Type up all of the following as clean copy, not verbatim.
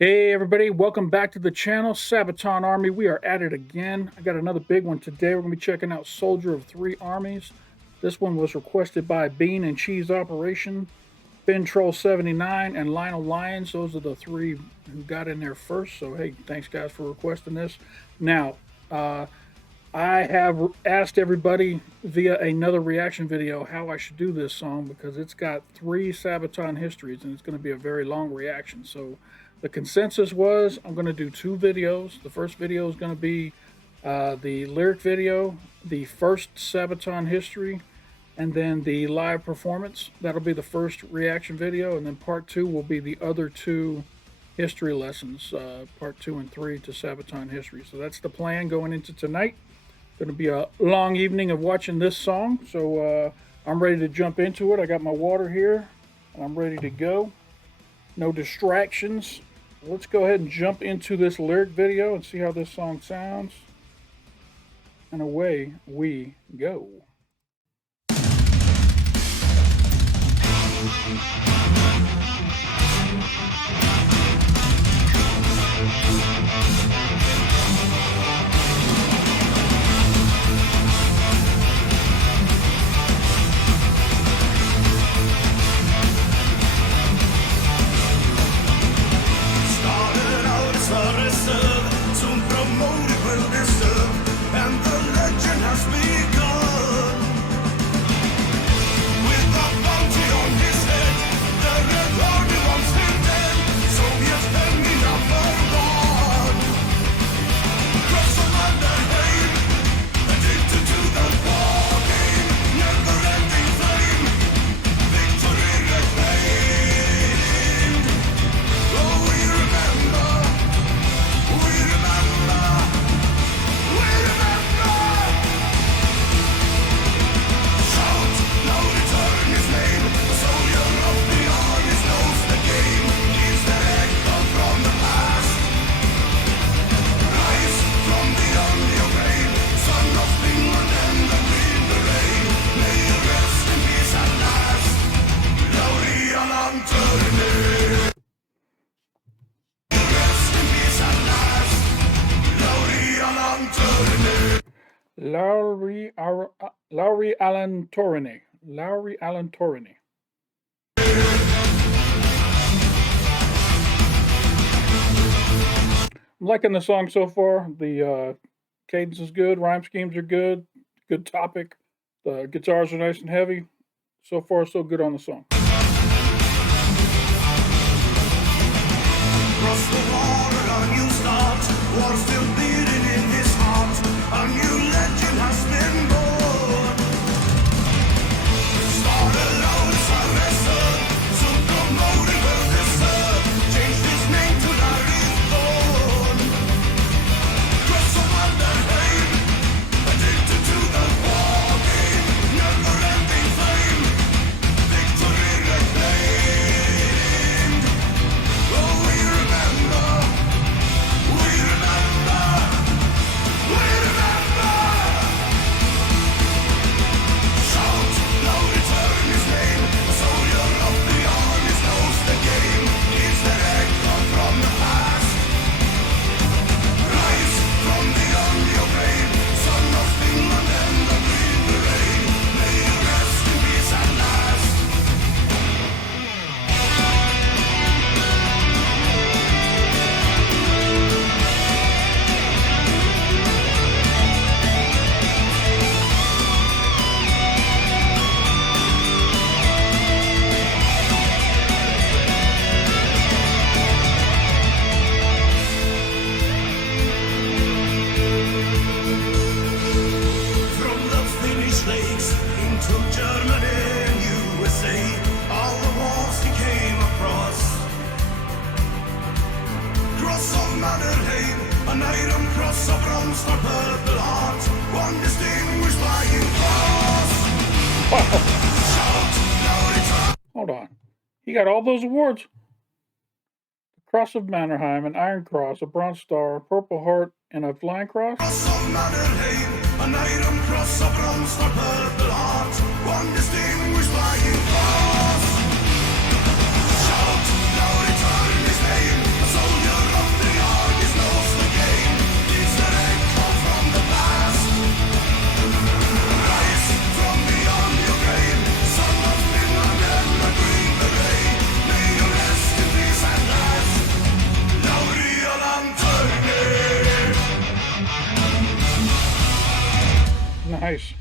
Hey everybody, welcome back to the channel, Sabaton Army. We are at it again. I got another big one today. We're going to be checking out Soldier of Three Armies. This one was requested by Bean and Cheese Operation, Finn Troll 79, and Lionel Lyons. Those are the three who got in there first. So hey, thanks guys for requesting this. Now, I have asked everybody via another reaction video how I should do this song because it's got three Sabaton histories and it's going to be a very long reaction. So the consensus was I'm going to do two videos. The first video is going to be the lyric video, the first Sabaton history, and then the live performance. That'll be the first reaction video, and then part two will be the other two history lessons, part 2 and 3 to Sabaton history. So that's the plan going into tonight. Going to be a long evening of watching this song, so I'm ready to jump into it. I got my water here, and I'm ready to go. No distractions. Let's go ahead and jump into this lyric video and see how this song sounds. And away we go. Lowry Allen Törni. Lowry Allen Törni. I'm liking the song so far. The cadence is good, rhyme schemes are good, good topic. The guitars are nice and heavy. So far, so good on the song. Cross the water, a new start. War still beating in his heart. A new legend has been born. Started out as a wrestler, soon promoted well deserved. Changed his name to Thorn. Cross of Underheim, addicted to the war game. Never-ending flame, victory reclaimed. Oh, we remember. Shout, loud, return his name. A soldier of the armies knows the game. Is the echo from the past. Rise from beyond your grave. Son of England and the Green Beret. May you rest in peace at last. From the Finnish lakes into Germany and USA, all the wars he came across. Cross of Mannerheim, an iron cross, a bronze or purple heart, one distinguished by his cross. Shout, loud, return. Hold on. He got all those awards. The Cross of Mannerheim, an iron cross, a bronze star, a purple heart, and a flying cross. Cross of Mannerheim, an iron cross, a bronze or purple heart, one distinguished by his cross. Shout, loud, return his name, a soldier Nice.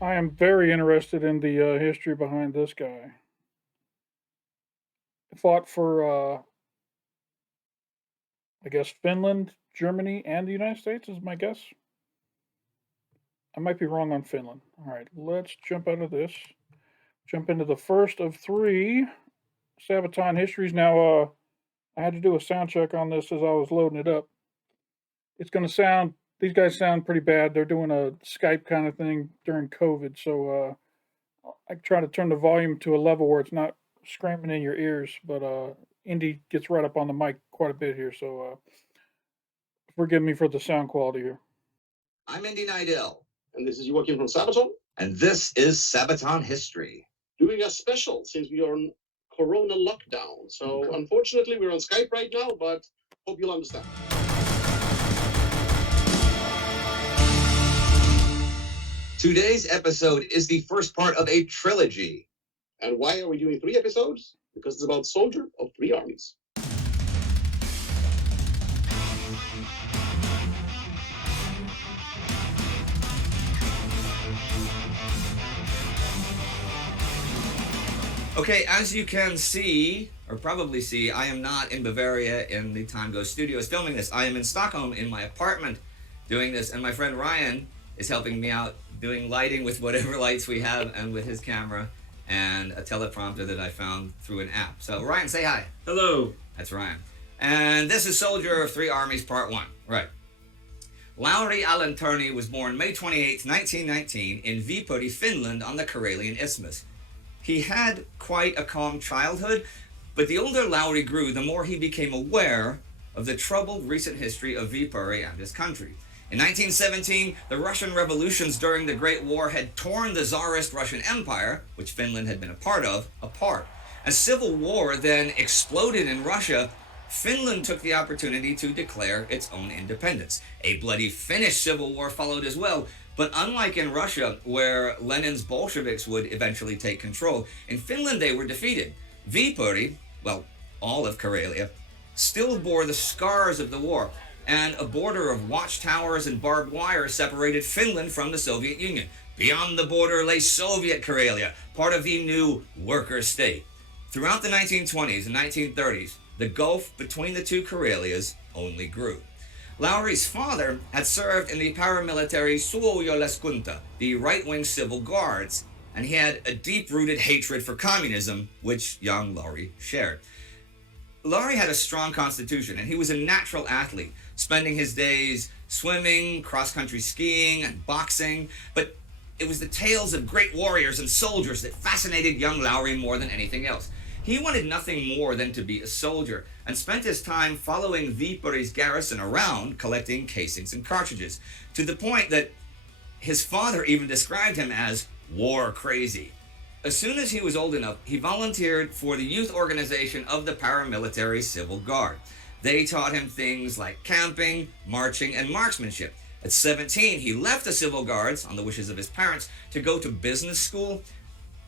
I am very interested in the history behind this guy. He fought for, I guess, Finland, Germany, and the United States, is my guess. I might be wrong on Finland. All right, let's jump out of this. Jump into the first of three Sabaton histories. Now, I had to do a sound check on this as I was loading it up. It's going to sound, these guys sound pretty bad. They're doing a Skype kind of thing during COVID. So I try to turn the volume to a level where it's not screaming in your ears. But Indy gets right up on the mic quite a bit here. So forgive me for the sound quality here. I'm Indy Nidell. And this is Joachim from Sabaton. And this is Sabaton History. Doing a special since we are on Corona lockdown. So unfortunately, we're on Skype right now, but hope you'll understand. Today's episode is the first part of a trilogy. And why are we doing 3 episodes? Because it's about soldier of 3 armies. Okay, as you can see, or probably see, I am not in Bavaria in the Time Go Studios filming this. I am in Stockholm in my apartment doing this, and my friend Ryan is helping me out doing lighting with whatever lights we have and with his camera and a teleprompter that I found through an app. So Ryan, say hi. Hello. That's Ryan. And this is Soldier of 3 Armies Part 1. Right. Lauri Allan Törni was born May 28, 1919 in Viipuri, Finland on the Karelian Isthmus. He had quite a calm childhood, but the older Lauri grew, the more he became aware of the troubled recent history of Viipuri and his country. In 1917, the Russian revolutions during the Great War had torn the Tsarist Russian Empire, which Finland had been a part of, apart. As civil war then exploded in Russia, Finland took the opportunity to declare its own independence. A bloody Finnish civil war followed as well, but unlike in Russia, where Lenin's Bolsheviks would eventually take control, in Finland they were defeated. Viipuri, well, all of Karelia, still bore the scars of the war, and a border of watchtowers and barbed wire separated Finland from the Soviet Union. Beyond the border lay Soviet Karelia, part of the new worker state. Throughout the 1920s and 1930s, the gulf between the two Karelias only grew. Lauri's father had served in the paramilitary Suojaleskunta, the right-wing civil guards, and he had a deep-rooted hatred for communism, which young Lauri shared. Lauri had a strong constitution, and he was a natural athlete, spending his days swimming, cross-country skiing, and boxing, but it was the tales of great warriors and soldiers that fascinated young Lauri more than anything else. He wanted nothing more than to be a soldier, and spent his time following Viipuri's garrison around, collecting casings and cartridges, to the point that his father even described him as war crazy. As soon as he was old enough, he volunteered for the youth organization of the paramilitary Civil Guard. They taught him things like camping, marching, and marksmanship. At 17, he left the Civil Guards, on the wishes of his parents, to go to business school.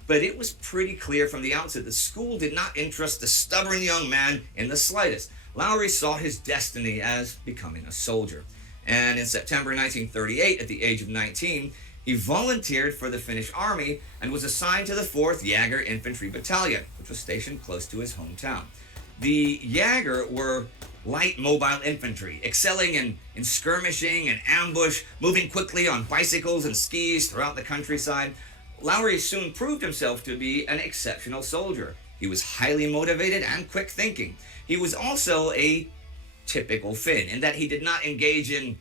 But it was pretty clear from the outset that school did not interest the stubborn young man in the slightest. Lauri saw his destiny as becoming a soldier. And in September 1938, at the age of 19, he volunteered for the Finnish army and was assigned to the 4th Jäger Infantry Battalion, which was stationed close to his hometown. The Jäger were light mobile infantry, excelling in skirmishing and ambush, moving quickly on bicycles and skis throughout the countryside. Lauri soon proved himself to be an exceptional soldier. He was highly motivated and quick-thinking. He was also a typical Finn in that he did not engage in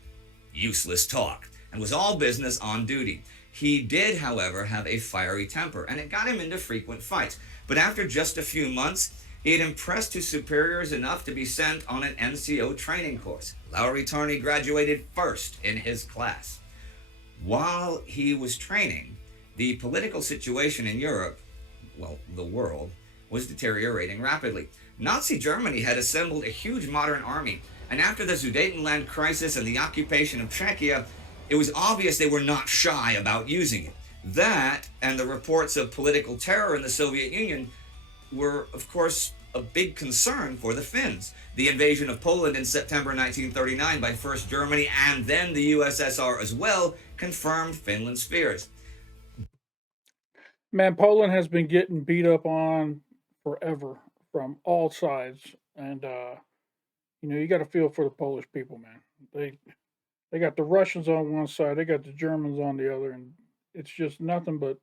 useless talk and was all business on duty. He did, however, have a fiery temper, and it got him into frequent fights. But after just a few months, he had impressed his superiors enough to be sent on an NCO training course. Lauri Törni graduated first in his class. While he was training, the political situation in Europe, well, the world, was deteriorating rapidly. Nazi Germany had assembled a huge modern army, and after the Sudetenland crisis and the occupation of Czechia, it was obvious they were not shy about using it. That, and the reports of political terror in the Soviet Union, were, of course, a big concern for the Finns. The invasion of Poland in September 1939 by first Germany and then the USSR as well confirmed Finland's fears. Man, Poland has been getting beat up on forever from all sides, and you got to feel for the Polish people, man. They got the Russians on one side, they got the Germans on the other, and it's just nothing but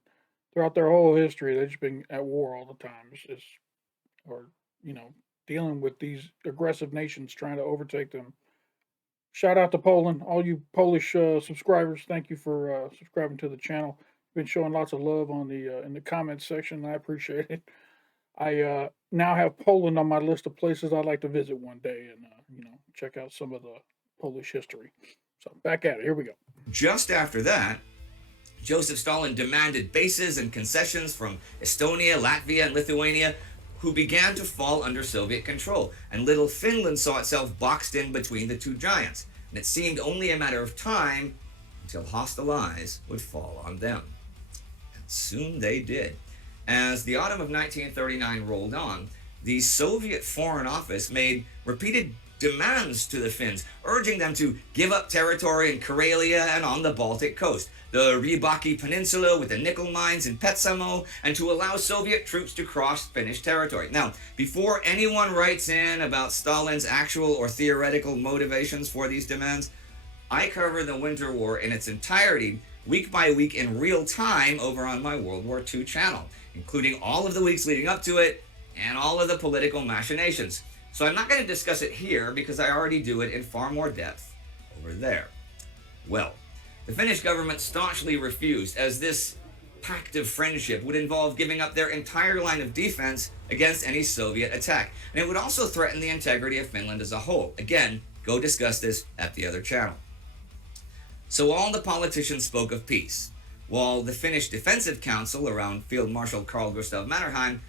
throughout their whole history, they've just been at war all the time. Or you know, dealing with these aggressive nations trying to overtake them. Shout out to Poland, all you Polish subscribers. Thank you for subscribing to the channel. Been showing lots of love on the in the comments section. I appreciate it. I now have Poland on my list of places I'd like to visit one day, and check out some of the Polish history. So back at it. Here we go. Just after that, Joseph Stalin demanded bases and concessions from Estonia, Latvia, and Lithuania, who began to fall under Soviet control, and little Finland saw itself boxed in between the two giants, and it seemed only a matter of time until hostile eyes would fall on them. And soon they did. As the autumn of 1939 rolled on, the Soviet Foreign Office made repeated demands to the Finns, urging them to give up territory in Karelia and on the Baltic coast, the Rybaki Peninsula with the nickel mines in Petsamo, and to allow Soviet troops to cross Finnish territory. Now, before anyone writes in about Stalin's actual or theoretical motivations for these demands, I cover the Winter War in its entirety, week by week in real time over on my World War II channel, including all of the weeks leading up to it and all of the political machinations. So I'm not going to discuss it here because I already do it in far more depth over there. Well, the Finnish government staunchly refused, as this pact of friendship would involve giving up their entire line of defense against any Soviet attack. And it would also threaten the integrity of Finland as a whole. Again, go discuss this at the other channel. So all the politicians spoke of peace, while the Finnish Defensive Council around Field Marshal Carl Gustav Mannerheim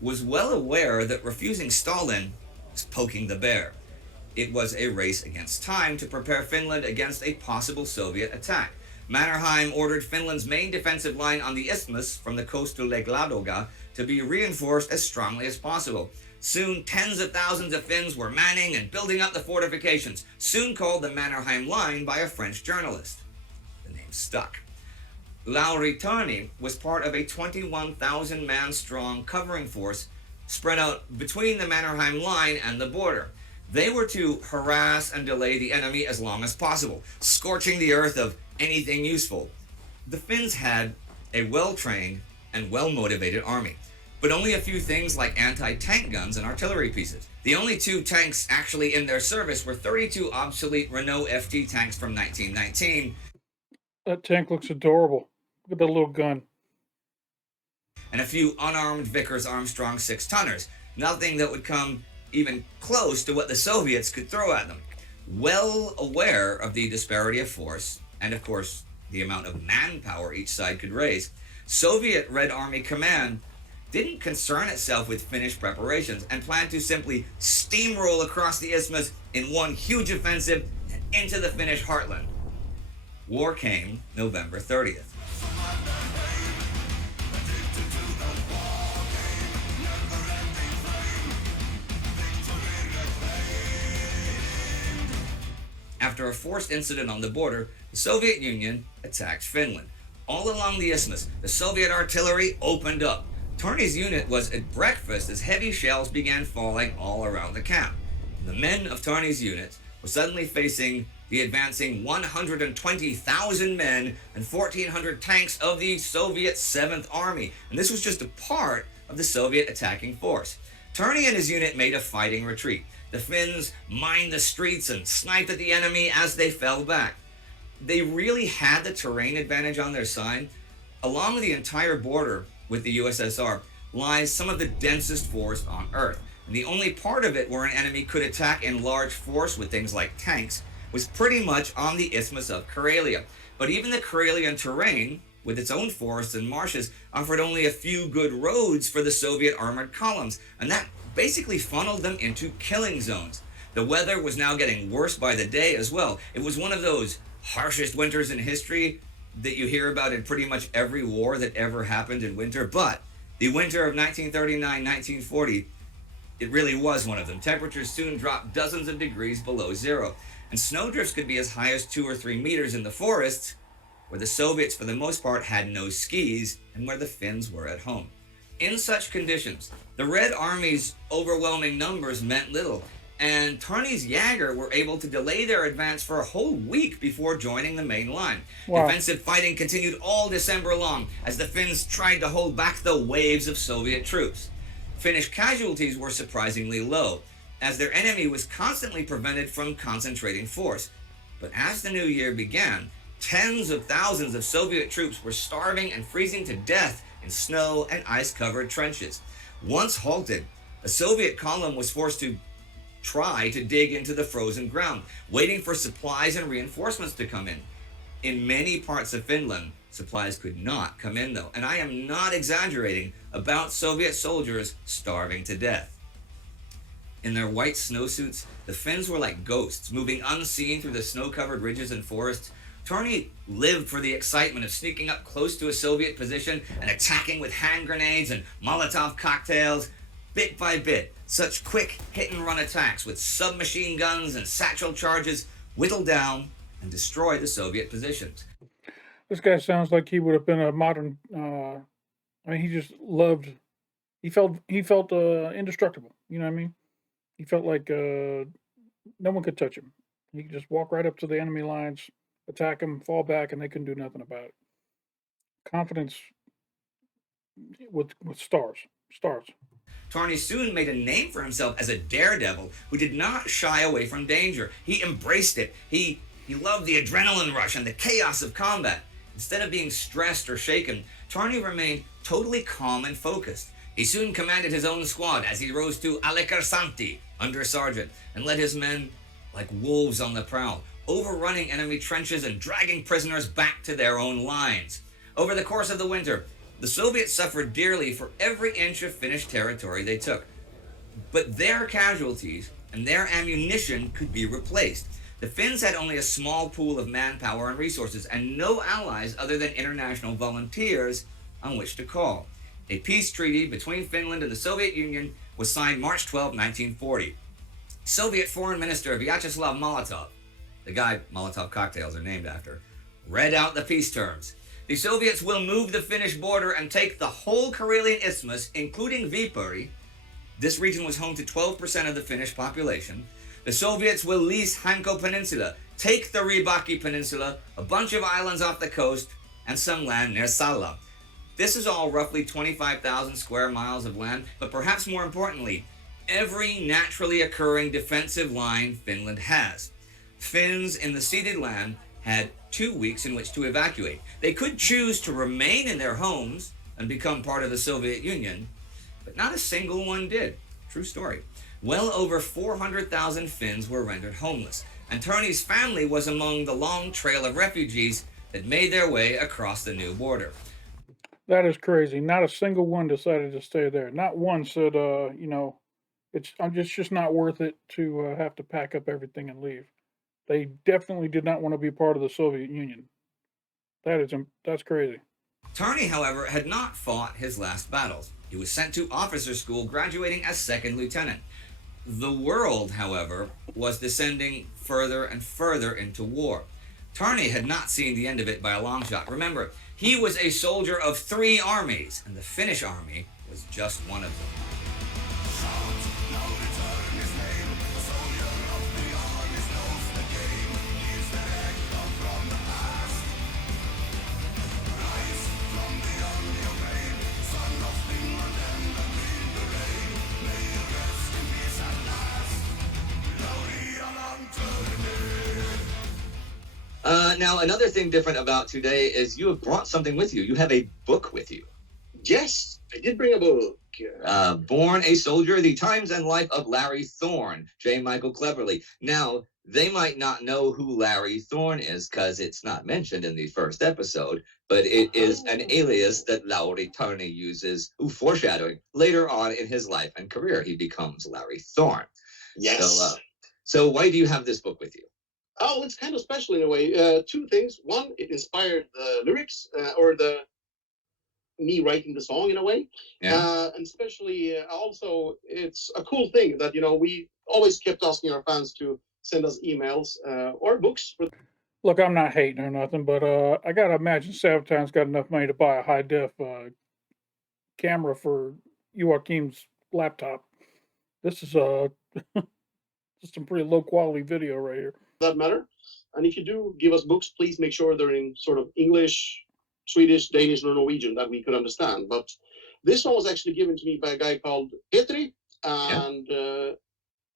was well aware that refusing Stalin was poking the bear. It was a race against time to prepare Finland against a possible Soviet attack. Mannerheim ordered Finland's main defensive line on the isthmus from the coast to Lake Ladoga to be reinforced as strongly as possible. Soon, tens of thousands of Finns were manning and building up the fortifications, soon called the Mannerheim Line by a French journalist. The name stuck. Lauri Törni was part of a 21,000-man-strong covering force spread out between the Mannerheim Line and the border. They were to harass and delay the enemy as long as possible, scorching the earth of anything useful. The Finns had a well-trained and well-motivated army, but only a few things like anti-tank guns and artillery pieces. The only two tanks actually in their service were 32 obsolete Renault FT tanks from 1919. That tank looks adorable. Look at the little gun. And a few unarmed Vickers Armstrong 6-tonners. Nothing that would come even close to what the Soviets could throw at them. Well aware of the disparity of force, and of course, the amount of manpower each side could raise, Soviet Red Army Command didn't concern itself with Finnish preparations and planned to simply steamroll across the isthmus in one huge offensive and into the Finnish heartland. War came November 30th. After a forced incident on the border, the Soviet Union attacked Finland. All along the isthmus, the Soviet artillery opened up. Törni's unit was at breakfast as heavy shells began falling all around the camp. The men of Törni's unit were suddenly facing the advancing 120,000 men and 1,400 tanks of the Soviet 7th Army, and this was just a part of the Soviet attacking force. Törni and his unit made a fighting retreat. The Finns mined the streets and sniped at the enemy as they fell back. They really had the terrain advantage on their side. Along the entire border with the USSR lies some of the densest forest on Earth, and the only part of it where an enemy could attack in large force with things like tanks was pretty much on the Isthmus of Karelia. But even the Karelian terrain, with its own forests and marshes, offered only a few good roads for the Soviet armored columns, and that basically funneled them into killing zones. The weather was now getting worse by the day as well. It was one of those harshest winters in history that you hear about in pretty much every war that ever happened in winter, but the winter of 1939-1940, It really was one of them. Temperatures soon dropped dozens of degrees below zero, and snowdrifts could be as high as 2 or 3 meters in the forests, where the Soviets, for the most part, had no skis and where the Finns were at home. In such conditions, the Red Army's overwhelming numbers meant little, and Törni's Jäger were able to delay their advance for a whole week before joining the main line. Wow. Defensive fighting continued all December long as the Finns tried to hold back the waves of Soviet troops. Finnish casualties were surprisingly low, as their enemy was constantly prevented from concentrating force. But as the new year began, tens of thousands of Soviet troops were starving and freezing to death in snow and ice-covered trenches. Once halted, a Soviet column was forced to try to dig into the frozen ground, waiting for supplies and reinforcements to come in. In many parts of Finland, supplies could not come in, though, and I am not exaggerating about Soviet soldiers starving to death. In their white snowsuits, the Finns were like ghosts, moving unseen through the snow-covered ridges and forests. Törni lived for the excitement of sneaking up close to a Soviet position and attacking with hand grenades and Molotov cocktails. Bit by bit, such quick hit-and-run attacks with submachine guns and satchel charges whittled down and destroyed the Soviet positions. This guy sounds like he would have been a modern. I mean, he just loved. He felt indestructible. You know what I mean? He felt like no one could touch him. He could just walk right up to the enemy lines, attack them, fall back, and they couldn't do nothing about it. Confidence with stars. Törni soon made a name for himself as a daredevil who did not shy away from danger. He embraced it. He loved the adrenaline rush and the chaos of combat. Instead of being stressed or shaken, Törni remained totally calm and focused. He soon commanded his own squad as he rose to Alikersantti, under sergeant, and led his men like wolves on the prowl, overrunning enemy trenches and dragging prisoners back to their own lines. Over the course of the winter, the Soviets suffered dearly for every inch of Finnish territory they took. But their casualties and their ammunition could be replaced. The Finns had only a small pool of manpower and resources, and no allies other than international volunteers on which to call. A peace treaty between Finland and the Soviet Union was signed March 12, 1940. Soviet Foreign Minister Vyacheslav Molotov, the guy Molotov cocktails are named after, read out the peace terms. The Soviets will move the Finnish border and take the whole Karelian Isthmus, including Viipuri. This region was home to 12% of the Finnish population. The Soviets will lease Hanko Peninsula, take the Ribaki Peninsula, a bunch of islands off the coast, and some land near Salla. This is all roughly 25,000 square miles of land, but perhaps more importantly, every naturally occurring defensive line Finland has. Finns in the ceded land had 2 weeks in which to evacuate. They could choose to remain in their homes and become part of the Soviet Union, but not a single one did. True story. Well over 400,000 Finns were rendered homeless, and Törni's family was among the long trail of refugees that made their way across the new border. That is crazy. Not a single one decided to stay there. Not one said, it's just not worth it to have to pack up everything and leave. They definitely did not want to be part of the Soviet Union. That's crazy. Törni, however, had not fought his last battles. He was sent to officer school, graduating as second lieutenant. The world, however, was descending further and further into war. Törni had not seen the end of it by a long shot. Remember, he was a soldier of 3 armies, and the Finnish army was just one of them. Now, another thing different about today is you have brought something with you. You have a book with you. Yes, I did bring a book. Born a Soldier, The Times and Life of Larry Thorne, J. Michael Cleverly. Now, they might not know who Larry Thorne is because it's not mentioned in the first episode, but it is an alias that Lauri Törni uses, foreshadowing later on in his life and career. He becomes Larry Thorne. Yes. So why do you have this book with you? Oh, it's kind of special in a way. 2 things. One, it inspired the lyrics or the me writing the song in a way. Yeah. And especially also, it's a cool thing that, we always kept asking our fans to send us emails or books. Look, I'm not hating or nothing, but I gotta imagine Sabaton's got enough money to buy a high def camera for Joachim's laptop. This is just some pretty low quality video right here. That matter. And if you do give us books, please make sure they're in sort of English, Swedish, Danish, or Norwegian that we could understand. But this one was actually given to me by a guy called Petri, and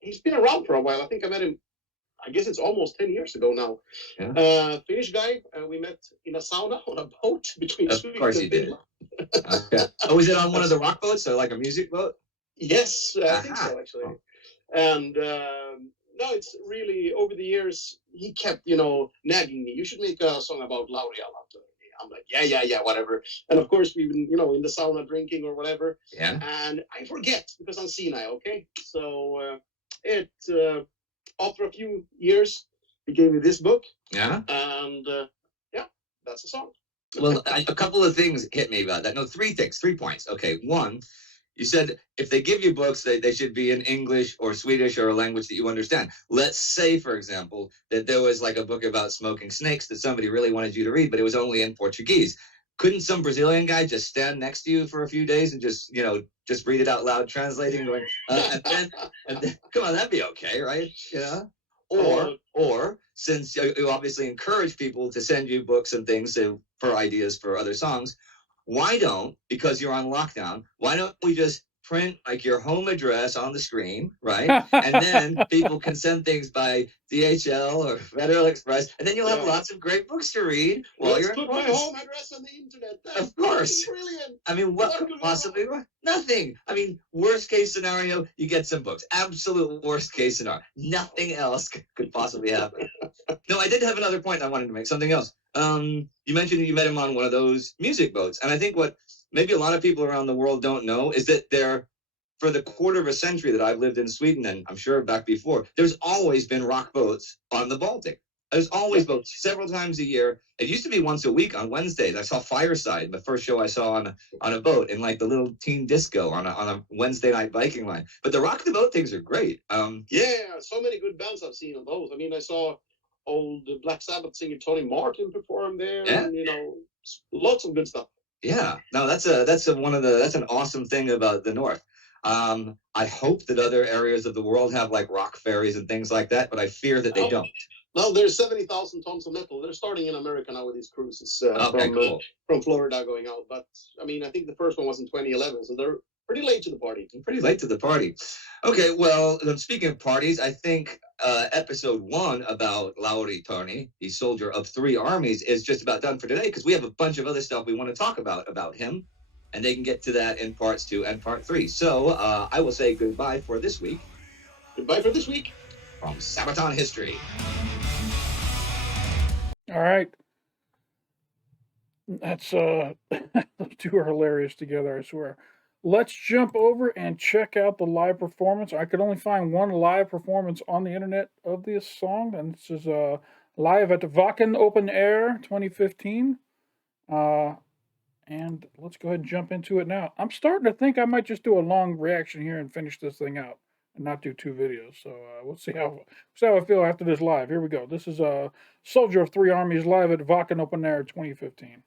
he's been around for a while. I think I met him, I guess it's almost 10 years ago now. Yeah. Finnish guy. We met in a sauna on a boat between Sweden Of course he did. Okay. Oh, was it on one of the rock boats, or like a music boat? Yes, I think so, actually. Oh. And no, it's really, over the years, he kept, nagging me. You should make a song about Lauri Alanto. I'm like, yeah, whatever. And of course, we've been, in the sauna drinking or whatever. Yeah. And I forget because I'm senile, okay? So after a few years, he gave me this book. Yeah. And that's the song. Well, a couple of things hit me about that. No, 3 things, 3 points. Okay, one, you said if they give you books, they should be in English or Swedish or a language that you understand. Let's say, for example, that there was like a book about smoking snakes that somebody really wanted you to read, but it was only in Portuguese. Couldn't some Brazilian guy just stand next to you for a few days and just read it out loud, translating, going, and then, come on, that'd be okay, right? Yeah. Or since you obviously encourage people to send you books and things for ideas for other songs, why don't, because you're on lockdown, why don't we just print like your home address on the screen, right? And then people can send things by DHL or Federal Express, and then you'll have lots of great books to read while you're put my home address on the internet. That's of course. Brilliant. I mean, what could possibly nothing. I mean, worst case scenario, you get some books. Absolute worst case scenario. Nothing else could possibly happen. No, I did have another point I wanted to make, something else. You mentioned that you met him on one of those music boats, and I think what maybe a lot of people around the world don't know is that for the quarter of a century that I've lived in Sweden, and I'm sure back before, there's always been rock boats on the Baltic. There's always boats, several times a year. It used to be once a week on Wednesdays. I saw Fireside, the first show I saw on a boat, in like the little teen disco on a Wednesday night Viking line. But the rock the boat things are great. So many good bands I've seen on those. I mean, I saw old Black Sabbath singer Tony Martin perform there, and lots of good stuff. Yeah, no, that's an awesome thing about the North. I hope that other areas of the world have like rock ferries and things like that, but I fear that they don't. Well, there's 70,000 tons of metal. They're starting in America now with these cruises from Florida going out. But I mean, I think the first one was in 2011, so they're pretty late to the party. Okay, well, speaking of parties, I think episode 1 about Lauri Törni, the soldier of 3 armies, is just about done for today, because we have a bunch of other stuff we want to talk about him, and they can get to that in parts 2 and part 3. So I will say goodbye for this week. Goodbye for this week. From Sabaton History. All right. That's those two are hilarious together, I swear. Let's jump over and check out the live performance. I could only find one live performance on the internet of this song, and this is live at the Wacken Open Air 2015. And let's go ahead and jump into it now. I'm starting to think I might just do a long reaction here and finish this thing out and not do 2 videos. So we'll see how I feel after this live. Here we go. This is Soldier of 3 Armies live at Wacken Open Air 2015.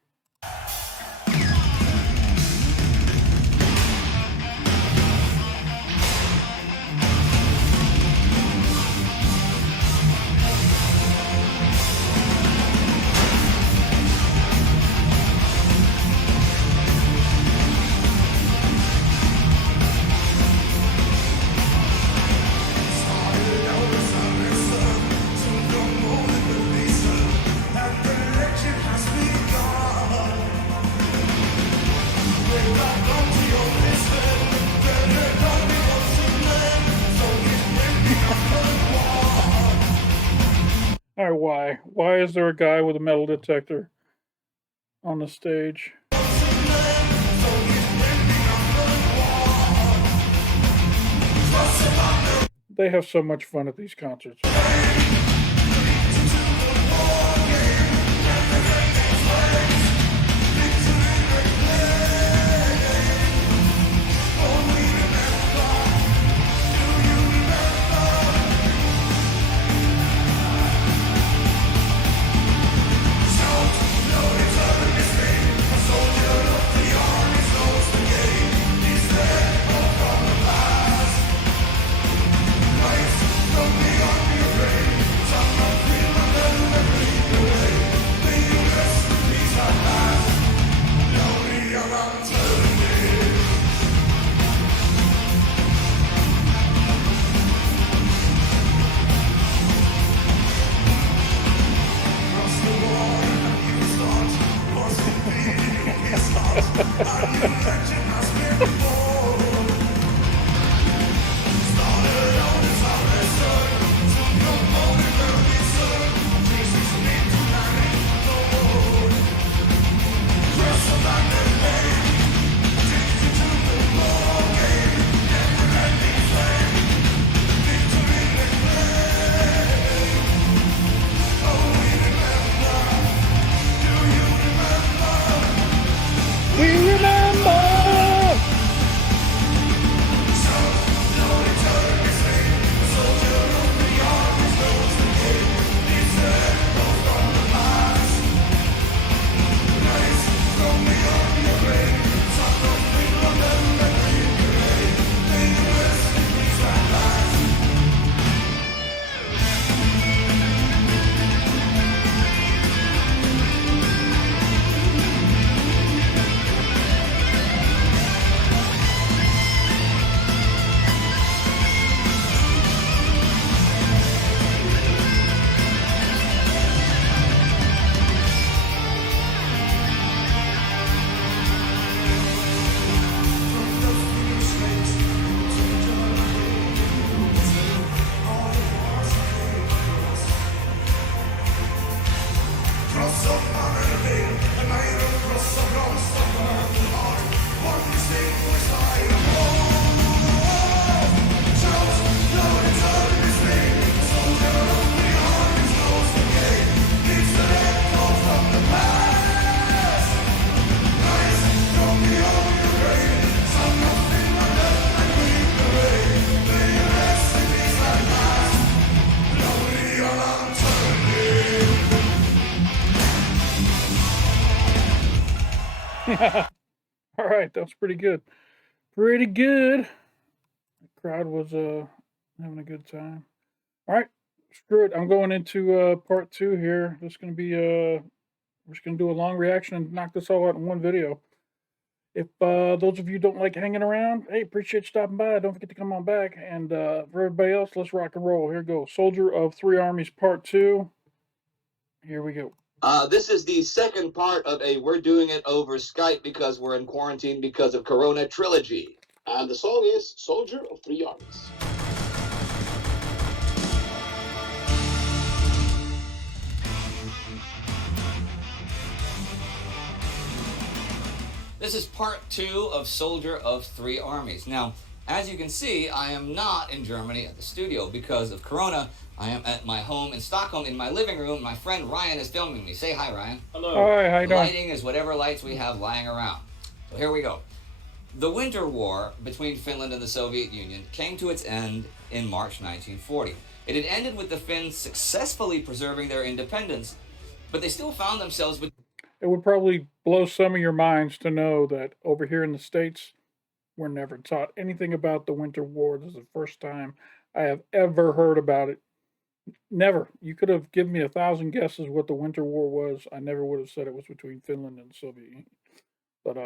All right, why is there a guy with a metal detector on the stage? They have so much fun at these concerts. All right, that was pretty good. Pretty good. The crowd was having a good time. All right, screw it. I'm going into part two here. This is gonna be we're just gonna do a long reaction and knock this all out in one video. If those of you don't like hanging around, hey, appreciate you stopping by. Don't forget to come on back. And for everybody else, let's rock and roll. Here goes. Soldier of Three Armies Part 2. Here we go. This is the second part of a We're Doing It Over Skype because we're in quarantine because of Corona trilogy. And the song is Soldier of Three Armies. This is part 2 of Soldier of Three Armies. Now, as you can see, I am not in Germany at the studio because of Corona. I am at my home in Stockholm in my living room. My friend Ryan is filming me. Say hi, Ryan. Hello. Hi, how you doing? Lighting is whatever lights we have lying around. So here we go. The Winter War between Finland and the Soviet Union came to its end in March 1940. It had ended with the Finns successfully preserving their independence, but they still found themselves with... It would probably blow some of your minds to know that over here in the States, we're never taught anything about the Winter War. This is the first time I have ever heard about it. Never. You could have given me 1,000 guesses what the Winter War was. I never would have said it was between Finland and the Soviet Union. But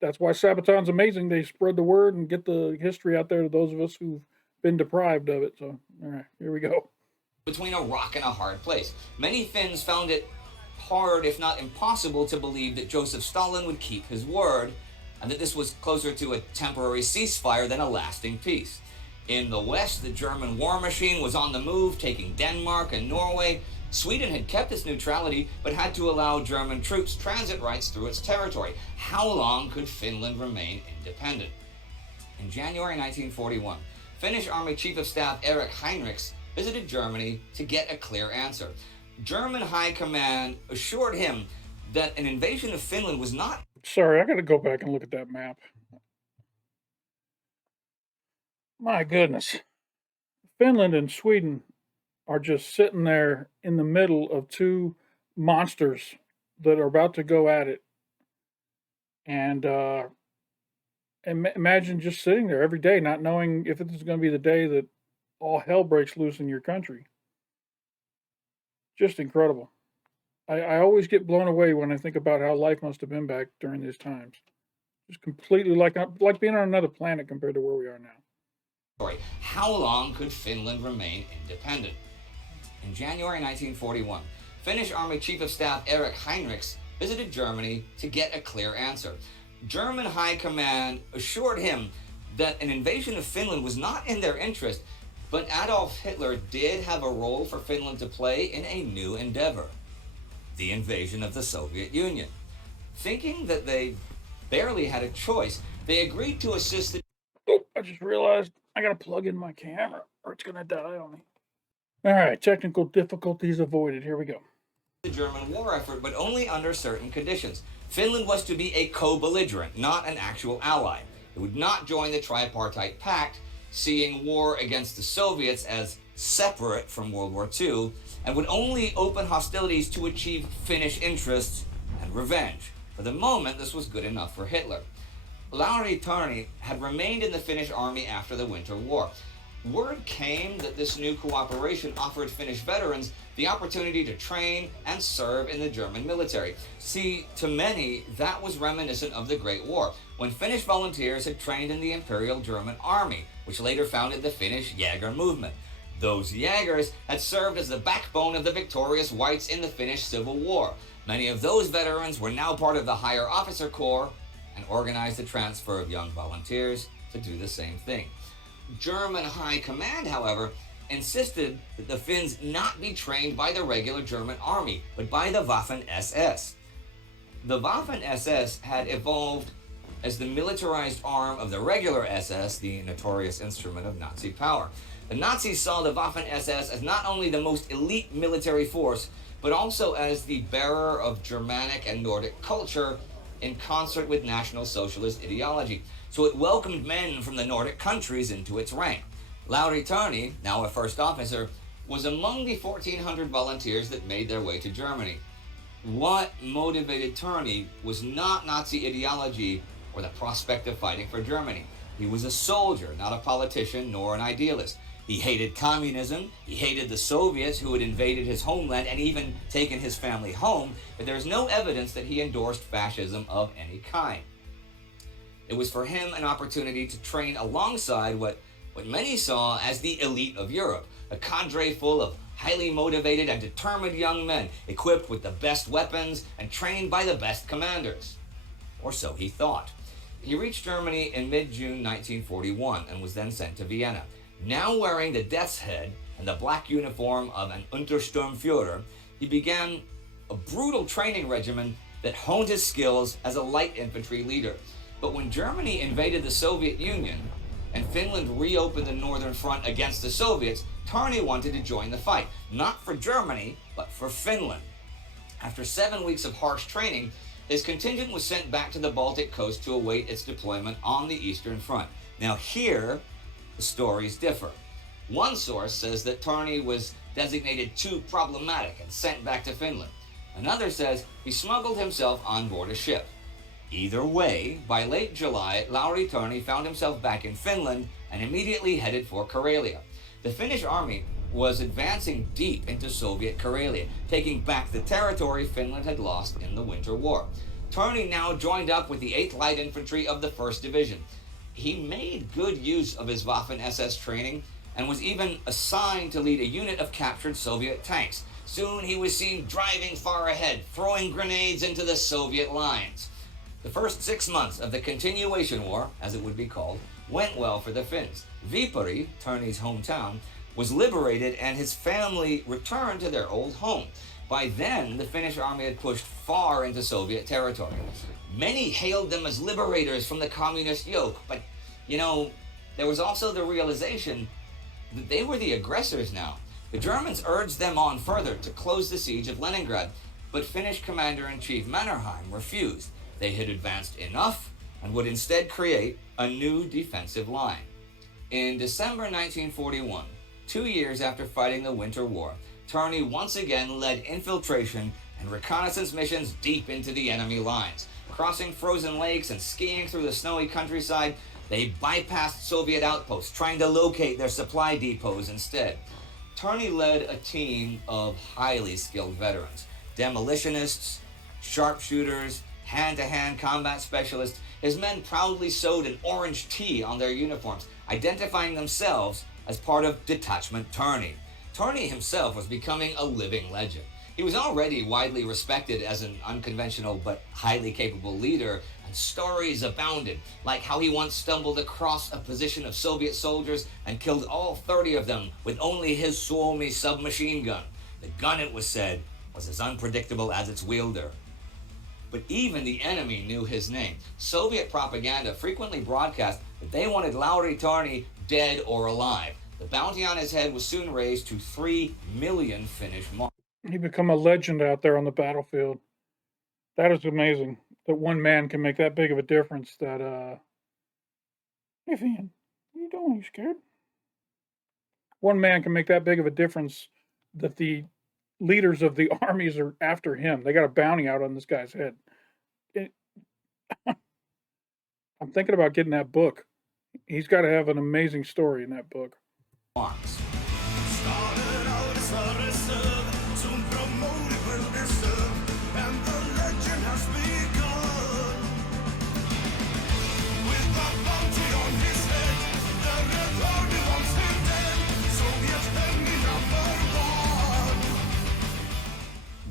that's why Sabaton's amazing. They spread the word and get the history out there to those of us who've been deprived of it. So, all right, here we go. Between a rock and a hard place. Many Finns found it hard, if not impossible, to believe that Joseph Stalin would keep his word, and that this was closer to a temporary ceasefire than a lasting peace. In the West, the German war machine was on the move, taking Denmark and Norway. Sweden had kept its neutrality, but had to allow German troops transit rights through its territory. How long could Finland remain independent? In January 1941, Finnish Army Chief of Staff Erich Heinrichs visited Germany to get a clear answer. German High Command assured him that an invasion of Finland was not... Sorry, I got to go back and look at that map. My goodness. Finland and Sweden are just sitting there in the middle of two monsters that are about to go at it. And imagine just sitting there every day, not knowing if this is going to be the day that all hell breaks loose in your country. Just incredible. I always get blown away when I think about how life must have been back during these times. Just completely like being on another planet compared to where we are now. How long could Finland remain independent? In January 1941, Finnish Army Chief of Staff Erich Heinrichs visited Germany to get a clear answer. German High Command assured him that an invasion of Finland was not in their interest, but Adolf Hitler did have a role for Finland to play in a new endeavor, the invasion of the Soviet Union. Thinking that they barely had a choice, they agreed to assist the... Oh, I just realized I gotta plug in my camera or it's gonna die on me. All right, technical difficulties avoided. Here we go. The German war effort, but only under certain conditions. Finland was to be a co-belligerent, not an actual ally. It would not join the tripartite pact, seeing war against the Soviets as separate from World War II, and would only open hostilities to achieve Finnish interests and revenge. For the moment, this was good enough for Hitler. Lauri Törni had remained in the Finnish army after the Winter War. Word came that this new cooperation offered Finnish veterans the opportunity to train and serve in the German military. See, to many, that was reminiscent of the Great War, when Finnish volunteers had trained in the Imperial German Army, which later founded the Finnish Jäger movement. Those Jägers had served as the backbone of the victorious whites in the Finnish Civil War. Many of those veterans were now part of the Higher Officer Corps and organized the transfer of young volunteers to do the same thing. German High Command, however, insisted that the Finns not be trained by the regular German army, but by the Waffen-SS. The Waffen-SS had evolved as the militarized arm of the regular SS, the notorious instrument of Nazi power. The Nazis saw the Waffen-SS as not only the most elite military force, but also as the bearer of Germanic and Nordic culture in concert with National Socialist ideology. So it welcomed men from the Nordic countries into its rank. Lauri Törni, now a first officer, was among the 1,400 volunteers that made their way to Germany. What motivated Törni was not Nazi ideology or the prospect of fighting for Germany. He was a soldier, not a politician nor an idealist. He hated communism, he hated the Soviets who had invaded his homeland and even taken his family home, but there's no evidence that he endorsed fascism of any kind. It was for him an opportunity to train alongside what many saw as the elite of Europe, a cadre full of highly motivated and determined young men, equipped with the best weapons and trained by the best commanders. Or so he thought. He reached Germany in mid-June 1941 and was then sent to Vienna. Now wearing the death's head and the black uniform of an Untersturmführer, he began a brutal training regimen that honed his skills as a light infantry leader. But when Germany invaded the Soviet Union and Finland reopened the Northern Front against the Soviets, Törni wanted to join the fight, not for Germany, but for Finland. After 7 weeks of harsh training, his contingent was sent back to the Baltic coast to await its deployment on the Eastern Front. Now here, the stories differ. One source says that Törni was designated too problematic and sent back to Finland. Another says he smuggled himself on board a ship. Either way, by late July, Lauri Törni found himself back in Finland and immediately headed for Karelia. The Finnish army was advancing deep into Soviet Karelia, taking back the territory Finland had lost in the Winter War. Törni now joined up with the 8th Light Infantry of the 1st Division. He made good use of his Waffen-SS training and was even assigned to lead a unit of captured Soviet tanks. Soon he was seen driving far ahead, throwing grenades into the Soviet lines. The first 6 months of the Continuation War, as it would be called, went well for the Finns. Viipuri, Törni's hometown, was liberated and his family returned to their old home. By then, the Finnish army had pushed far into Soviet territory. Many hailed them as liberators from the communist yoke, but, there was also the realization that they were the aggressors now. The Germans urged them on further to close the siege of Leningrad, but Finnish Commander-in-Chief Mannerheim refused. They had advanced enough and would instead create a new defensive line. In December 1941, 2 years after fighting the Winter War, Törni once again led infiltration and reconnaissance missions deep into the enemy lines. Crossing frozen lakes and skiing through the snowy countryside, they bypassed Soviet outposts, trying to locate their supply depots instead. Törni led a team of highly skilled veterans, demolitionists, sharpshooters, hand-to-hand combat specialists. His men proudly sewed an orange T on their uniforms, identifying themselves as part of Detachment Törni. Törni himself was becoming a living legend. He was already widely respected as an unconventional but highly capable leader, and stories abounded, like how he once stumbled across a position of Soviet soldiers and killed all 30 of them with only his Suomi submachine gun. The gun, it was said, was as unpredictable as its wielder. But even the enemy knew his name. Soviet propaganda frequently broadcast that they wanted Lauri Törni dead or alive. The bounty on his head was soon raised to 3 million Finnish marks. He become a legend out there on the battlefield. That is amazing that one man can make that big of a difference. Hey, Finn, what are you doing? You scared? One man can make that big of a difference that the leaders of the armies are after him. They got a bounty out on this guy's head. I'm thinking about getting that book. He's got to have an amazing story in that book.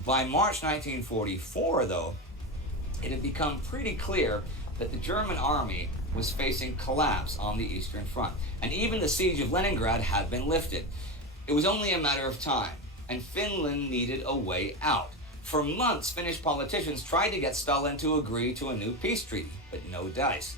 By March 1944, though, it had become pretty clear that the German army was facing collapse on the Eastern Front, and even the siege of Leningrad had been lifted. It was only a matter of time, and Finland needed a way out. For months, Finnish politicians tried to get Stalin to agree to a new peace treaty, but no dice.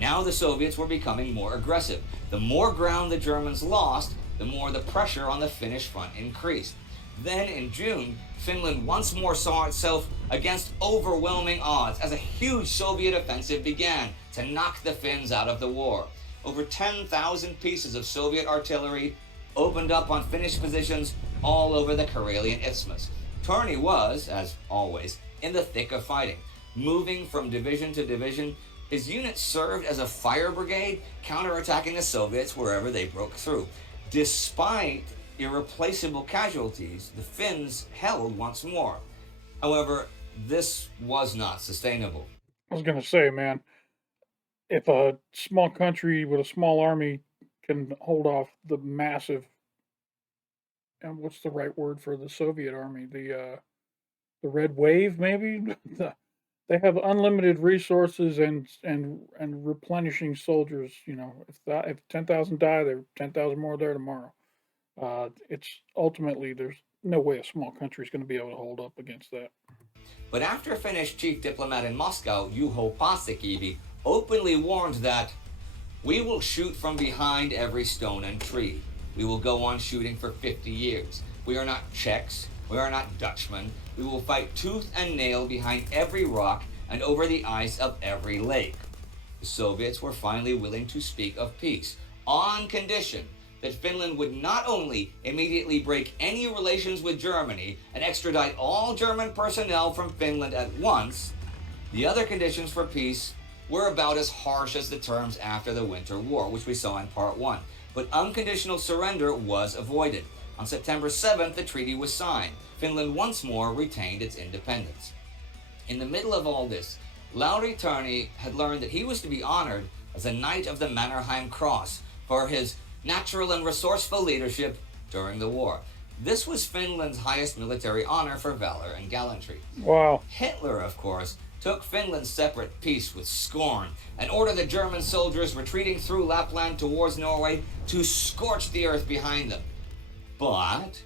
Now the Soviets were becoming more aggressive. The more ground the Germans lost, the more the pressure on the Finnish front increased. Then in June, Finland once more saw itself against overwhelming odds as a huge Soviet offensive began to knock the Finns out of the war. Over 10,000 pieces of Soviet artillery opened up on Finnish positions all over the Karelian Isthmus. Törni was, as always, in the thick of fighting. Moving from division to division, his units served as a fire brigade, counterattacking the Soviets wherever they broke through. Despite irreplaceable casualties, the Finns held once more. However, this was not sustainable. I was going to say, man, if a small country with a small army can hold off the massive, and what's the right word for the Soviet army? The Red Wave, maybe. They have unlimited resources and replenishing soldiers. You know, if 10,000 die, there are 10,000 more there tomorrow. It's ultimately there's no way a small country is going to be able to hold up against that. But after Finnish chief diplomat in Moscow, Juho Paasikivi, openly warned that we will shoot from behind every stone and tree. We will go on shooting for 50 years. We are not Czechs. We are not Dutchmen. We will fight tooth and nail behind every rock and over the ice of every lake. The Soviets were finally willing to speak of peace, on condition that Finland would not only immediately break any relations with Germany and extradite all German personnel from Finland at once. The other conditions for peace were about as harsh as the terms after the Winter War, which we saw in Part 1. But unconditional surrender was avoided. On September 7th, the treaty was signed. Finland once more retained its independence. In the middle of all this, Lauri Törni had learned that he was to be honored as a Knight of the Mannerheim Cross for his natural and resourceful leadership during the war. This was Finland's highest military honor for valor and gallantry. Wow. Hitler, of course, took Finland's separate peace with scorn and ordered the German soldiers retreating through Lapland towards Norway to scorch the earth behind them. But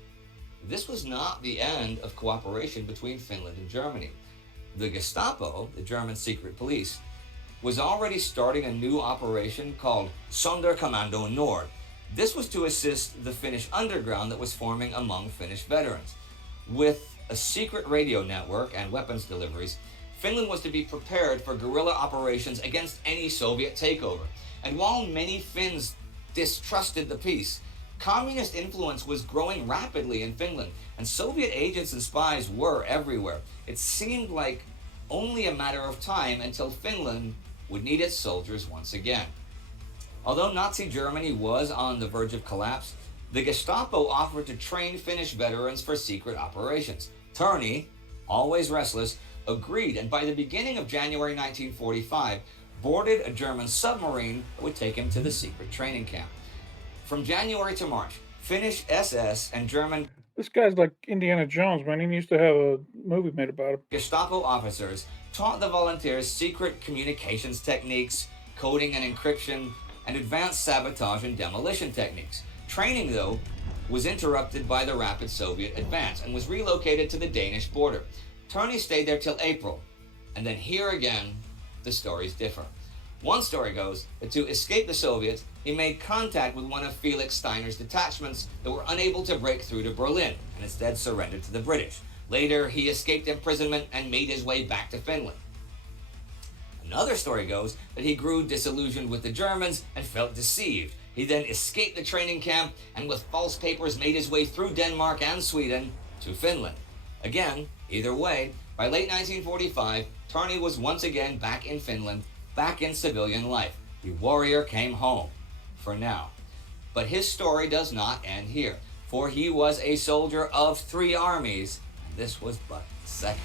this was not the end of cooperation between Finland and Germany. The Gestapo, the German secret police, was already starting a new operation called Sonderkommando Nord. This was to assist the Finnish underground that was forming among Finnish veterans. With a secret radio network and weapons deliveries, Finland was to be prepared for guerrilla operations against any Soviet takeover. And while many Finns distrusted the peace, communist influence was growing rapidly in Finland, and Soviet agents and spies were everywhere. It seemed like only a matter of time until Finland would need its soldiers once again. Although Nazi Germany was on the verge of collapse, the Gestapo offered to train Finnish veterans for secret operations. Törni, always restless, agreed, and by the beginning of January 1945, boarded a German submarine that would take him to the secret training camp. From January to March, Finnish SS and German This guy's like Indiana Jones, man. He used to have a movie made about him. Gestapo officers taught the volunteers secret communications techniques, coding and encryption, and advanced sabotage and demolition techniques. Training, though, was interrupted by the rapid Soviet advance and was relocated to the Danish border. Törni stayed there till April, and then here again, the stories differ. One story goes that to escape the Soviets, he made contact with one of Felix Steiner's detachments that were unable to break through to Berlin and instead surrendered to the British. Later, he escaped imprisonment and made his way back to Finland. Another story goes that he grew disillusioned with the Germans and felt deceived. He then escaped the training camp and with false papers made his way through Denmark and Sweden to Finland. Again, either way, by late 1945, Törni was once again back in Finland, back in civilian life. The warrior came home, for now. But his story does not end here, for he was a soldier of three armies, and this was but the second.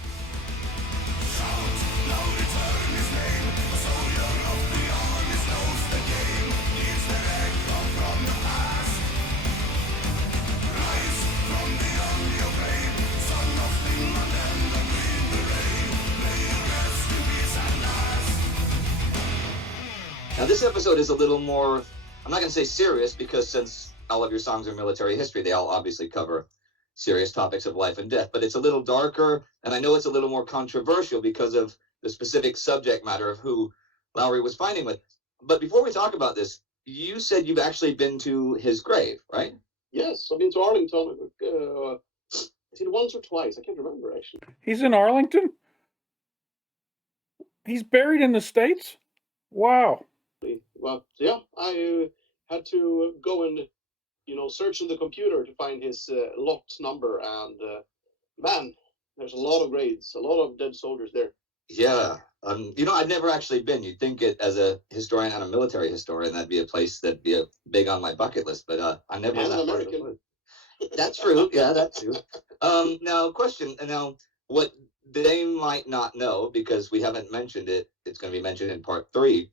Now this episode is a little more, I'm not going to say serious, because since all of your songs are military history. They all obviously cover serious topics of life and death, but it's a little darker, and I know it's a little more controversial because of the specific subject matter of who Lowry was fighting with. But before we talk about this, you said you've actually been to his grave, right? Yes, I've been to Arlington. Is it once or twice? I can't remember actually. He's in Arlington? He's buried in the States? Wow. Well, yeah, I had to go and search on the computer to find his lot number, and man, there's a lot of graves, a lot of dead soldiers there. Yeah. I've never actually been. You'd think it as a historian and a military historian, that'd be a place that'd be big on my bucket list, but I never. And an American. That's true. Yeah, that's true. Now, question. Now, what they might not know, because we haven't mentioned it, it's going to be mentioned in part 3.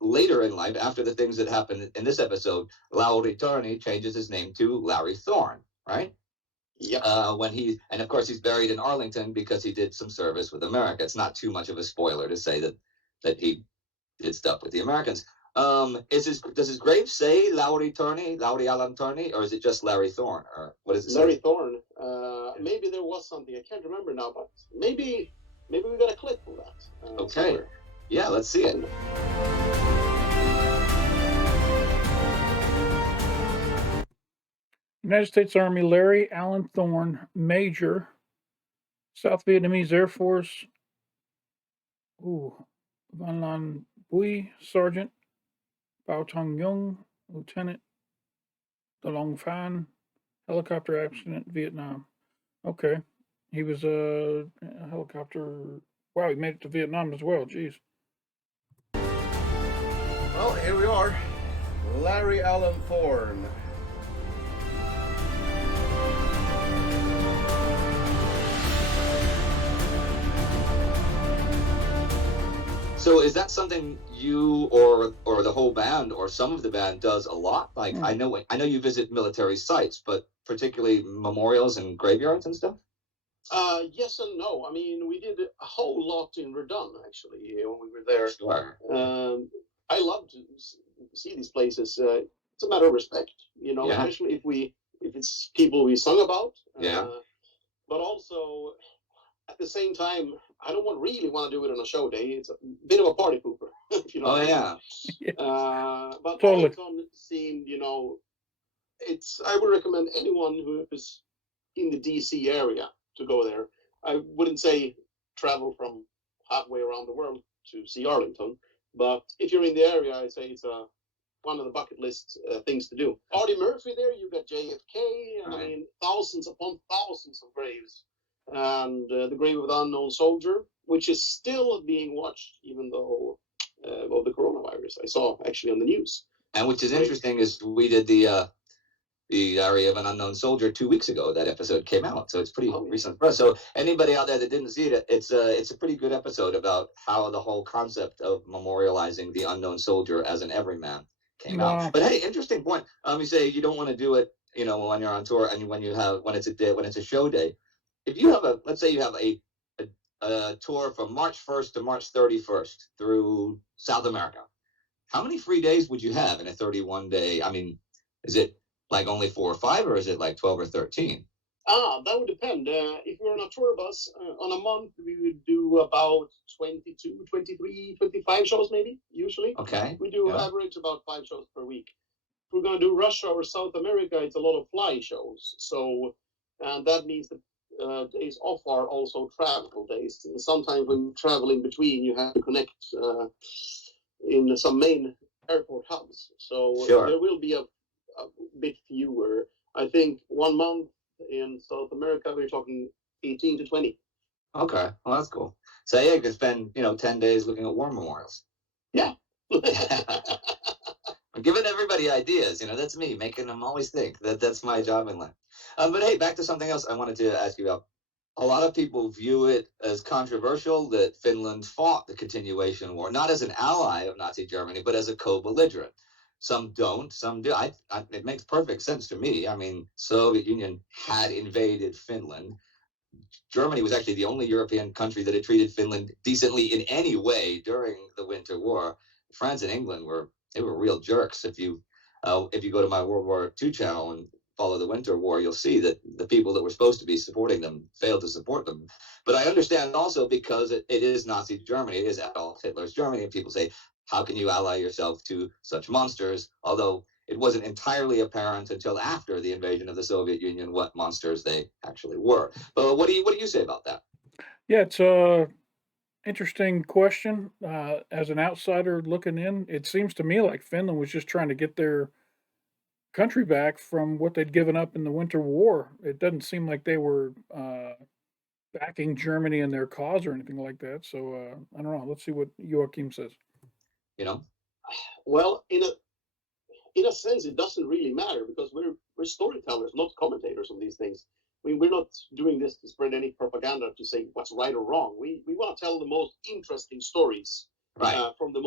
Later in life, after the things that happened in this episode, Lowry Törni changes his name to Larry Thorne, right? Yeah. And of course he's buried in Arlington because he did some service with America. It's not too much of a spoiler to say that he did stuff with the Americans. Does his grave say Lowry Allen Törni, or is it just Larry Thorne, or what is it? Larry Thorne. Maybe there was something, I can't remember now, but maybe we got a clip of that. Okay. Somewhere. Yeah, let's see it. United States Army, Larry Allen Thorne, Major, South Vietnamese Air Force, Van Lan Bui, Sergeant, Bao Tong Yung, Lieutenant, Da Long Phan, helicopter accident, Vietnam. Okay. He was a helicopter. Wow, he made it to Vietnam as well. Jeez. Well, here we are. Larry Allen Thorne. So is that something you or the whole band or some of the band does a lot? Like I know you visit military sites, but particularly memorials and graveyards and stuff? Yes and no. I mean, we did a whole lot in Verdun actually when we were there. Sure. I love to see these places. It's a matter of respect, Yeah. especially if it's people we sung about. Yeah. But also, at the same time, I don't really want to do it on a show day. It's a bit of a party pooper, if you know. Oh yeah. But Totally. Arlington seemed, I would recommend anyone who is in the DC area to go there. I wouldn't say travel from halfway around the world to see Arlington, but if you're in the area, I'd say it's one of the bucket list things to do. Audie Murphy there, you got JFK, and I mean thousands upon thousands of graves, and the grave of the unknown soldier, which is still being watched even though of the coronavirus. I saw actually on the news. And which is interesting is we did the Diary of an Unknown Soldier 2 weeks ago. That episode came out, so it's pretty recent for us. So anybody out there that didn't see it, it's a pretty good episode about how the whole concept of memorializing the unknown soldier as an everyman came out. But hey, interesting point. You say you don't want to do it, when you're on tour and when it's a show day. If you have let's say you have a tour from March 1st to March 31st through South America, how many free days would you have in a 31-day? I mean, is it like only 4 or 5, or is it like 12 or 13? That would depend. If we're on a tour bus on a month, we would do about 22, 23, 25 shows maybe, usually. Okay. We do average about 5 shows per week. If we're going to do Russia or South America, it's a lot of fly shows. So, and that means that days off are also travel days. And sometimes when you travel in between, you have to connect in some main airport hubs. So there will be a bit fewer. I think 1 month in South America, we're talking 18 to 20. Okay, well that's cool. So yeah, you can spend 10 days looking at war memorials. Yeah. I'm giving everybody ideas. That's me making them always think. That's my job in life. But hey, back to something else I wanted to ask you about. A lot of people view it as controversial that Finland fought the continuation war, not as an ally of Nazi Germany, but as a co-belligerent. Some don't, some do. It makes perfect sense to me. I mean, Soviet Union had invaded Finland. Germany was actually the only European country that had treated Finland decently in any way during the Winter War. France and England were real jerks. If you go to my World War II channel and follow the Winter War, you'll see that the people that were supposed to be supporting them failed to support them. But I understand also because it is Nazi Germany, it is Adolf Hitler's Germany, and people say, how can you ally yourself to such monsters? Although it wasn't entirely apparent until after the invasion of the Soviet Union what monsters they actually were. But what do you say about that? Yeah, it's a interesting question. As an outsider looking in, it seems to me like Finland was just trying to get their country back from what they'd given up in the Winter War. It doesn't seem like they were backing Germany in their cause or anything like that. So I don't know. Let's see what Joachim says. You know, Well, in a sense, it doesn't really matter because we're storytellers, not commentators on these things. I mean, we're not doing this to spread any propaganda to say what's right or wrong. We want to tell the most interesting stories right? from the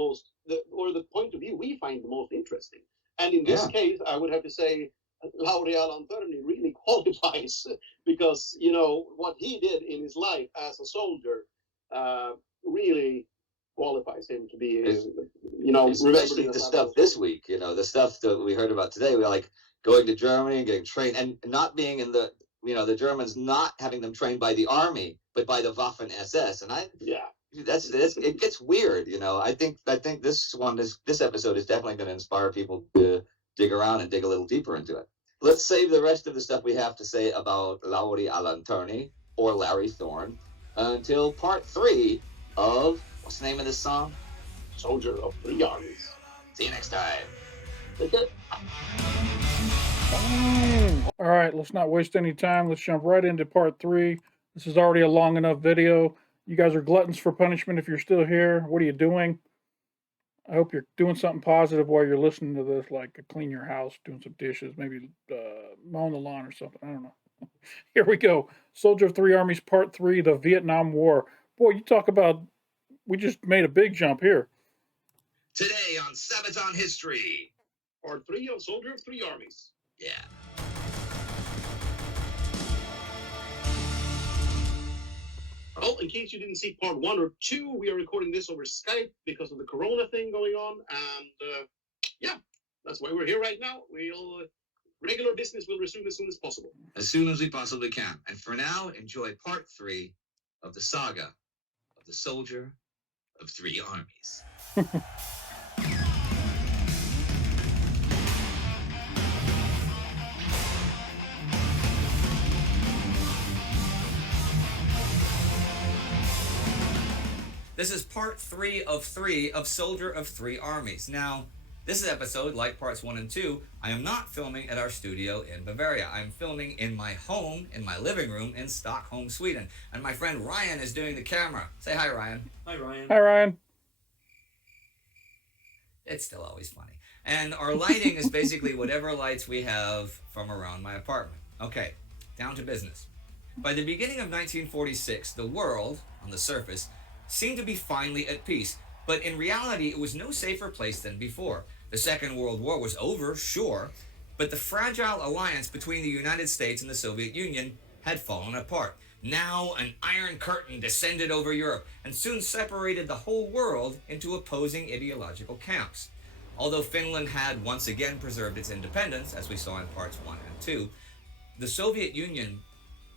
point of view we find the most interesting. And in this Yeah. case, I would have to say Lauri Alan-Törni really qualifies because you know what he did in his life as a soldier really qualifies him to be, Especially the stuff this week. You know, the stuff that we heard about today. We're like going to Germany and getting trained, and not being in the the Germans not having them trained by the army, but by the Waffen SS. And that's it gets weird. I think this episode is definitely going to inspire people to dig around and dig a little deeper into it. Let's save the rest of the stuff we have to say about Lauri Alan-Törni or Larry Thorne until part 3 of what's the name of this song? Soldier of Three Armies. See you next time. All right, let's not waste any time. Let's jump right into part 3. This is already a long enough video. You guys are gluttons for punishment if you're still here. What are you doing? I hope you're doing something positive while you're listening to this, like clean your house, doing some dishes, maybe mowing the lawn or something. I don't know. Here we go. Soldier of Three Armies, Part 3, the Vietnam War. Boy, you talk about, we just made a big jump here. Today on Sabaton History. Part 3 of Soldier of Three Armies. Yeah. Well, in case you didn't see part 1 or 2, we are recording this over Skype because of the Corona thing going on. And that's why we're here right now. Regular business will resume as soon as possible. As soon as we possibly can. And for now, enjoy part 3 of the saga of the Soldier of Three Armies. This is part 3 of Soldier of Three Armies. Now, this episode, like parts 1 and 2, I am not filming at our studio in Bavaria. I'm filming in my home, in my living room in Stockholm, Sweden. And my friend Ryan is doing the camera. Say hi, Ryan. Hi, Ryan. Hi, Ryan. It's still always funny. And our lighting is basically whatever lights we have from around my apartment. Okay, down to business. By the beginning of 1946, the world, on the surface, seemed to be finally at peace, but in reality it was no safer place than before. The Second World War was over, sure, but the fragile alliance between the United States and the Soviet Union had fallen apart. Now an iron curtain descended over Europe and soon separated the whole world into opposing ideological camps. Although Finland had once again preserved its independence, as we saw in parts 1 and 2, the Soviet Union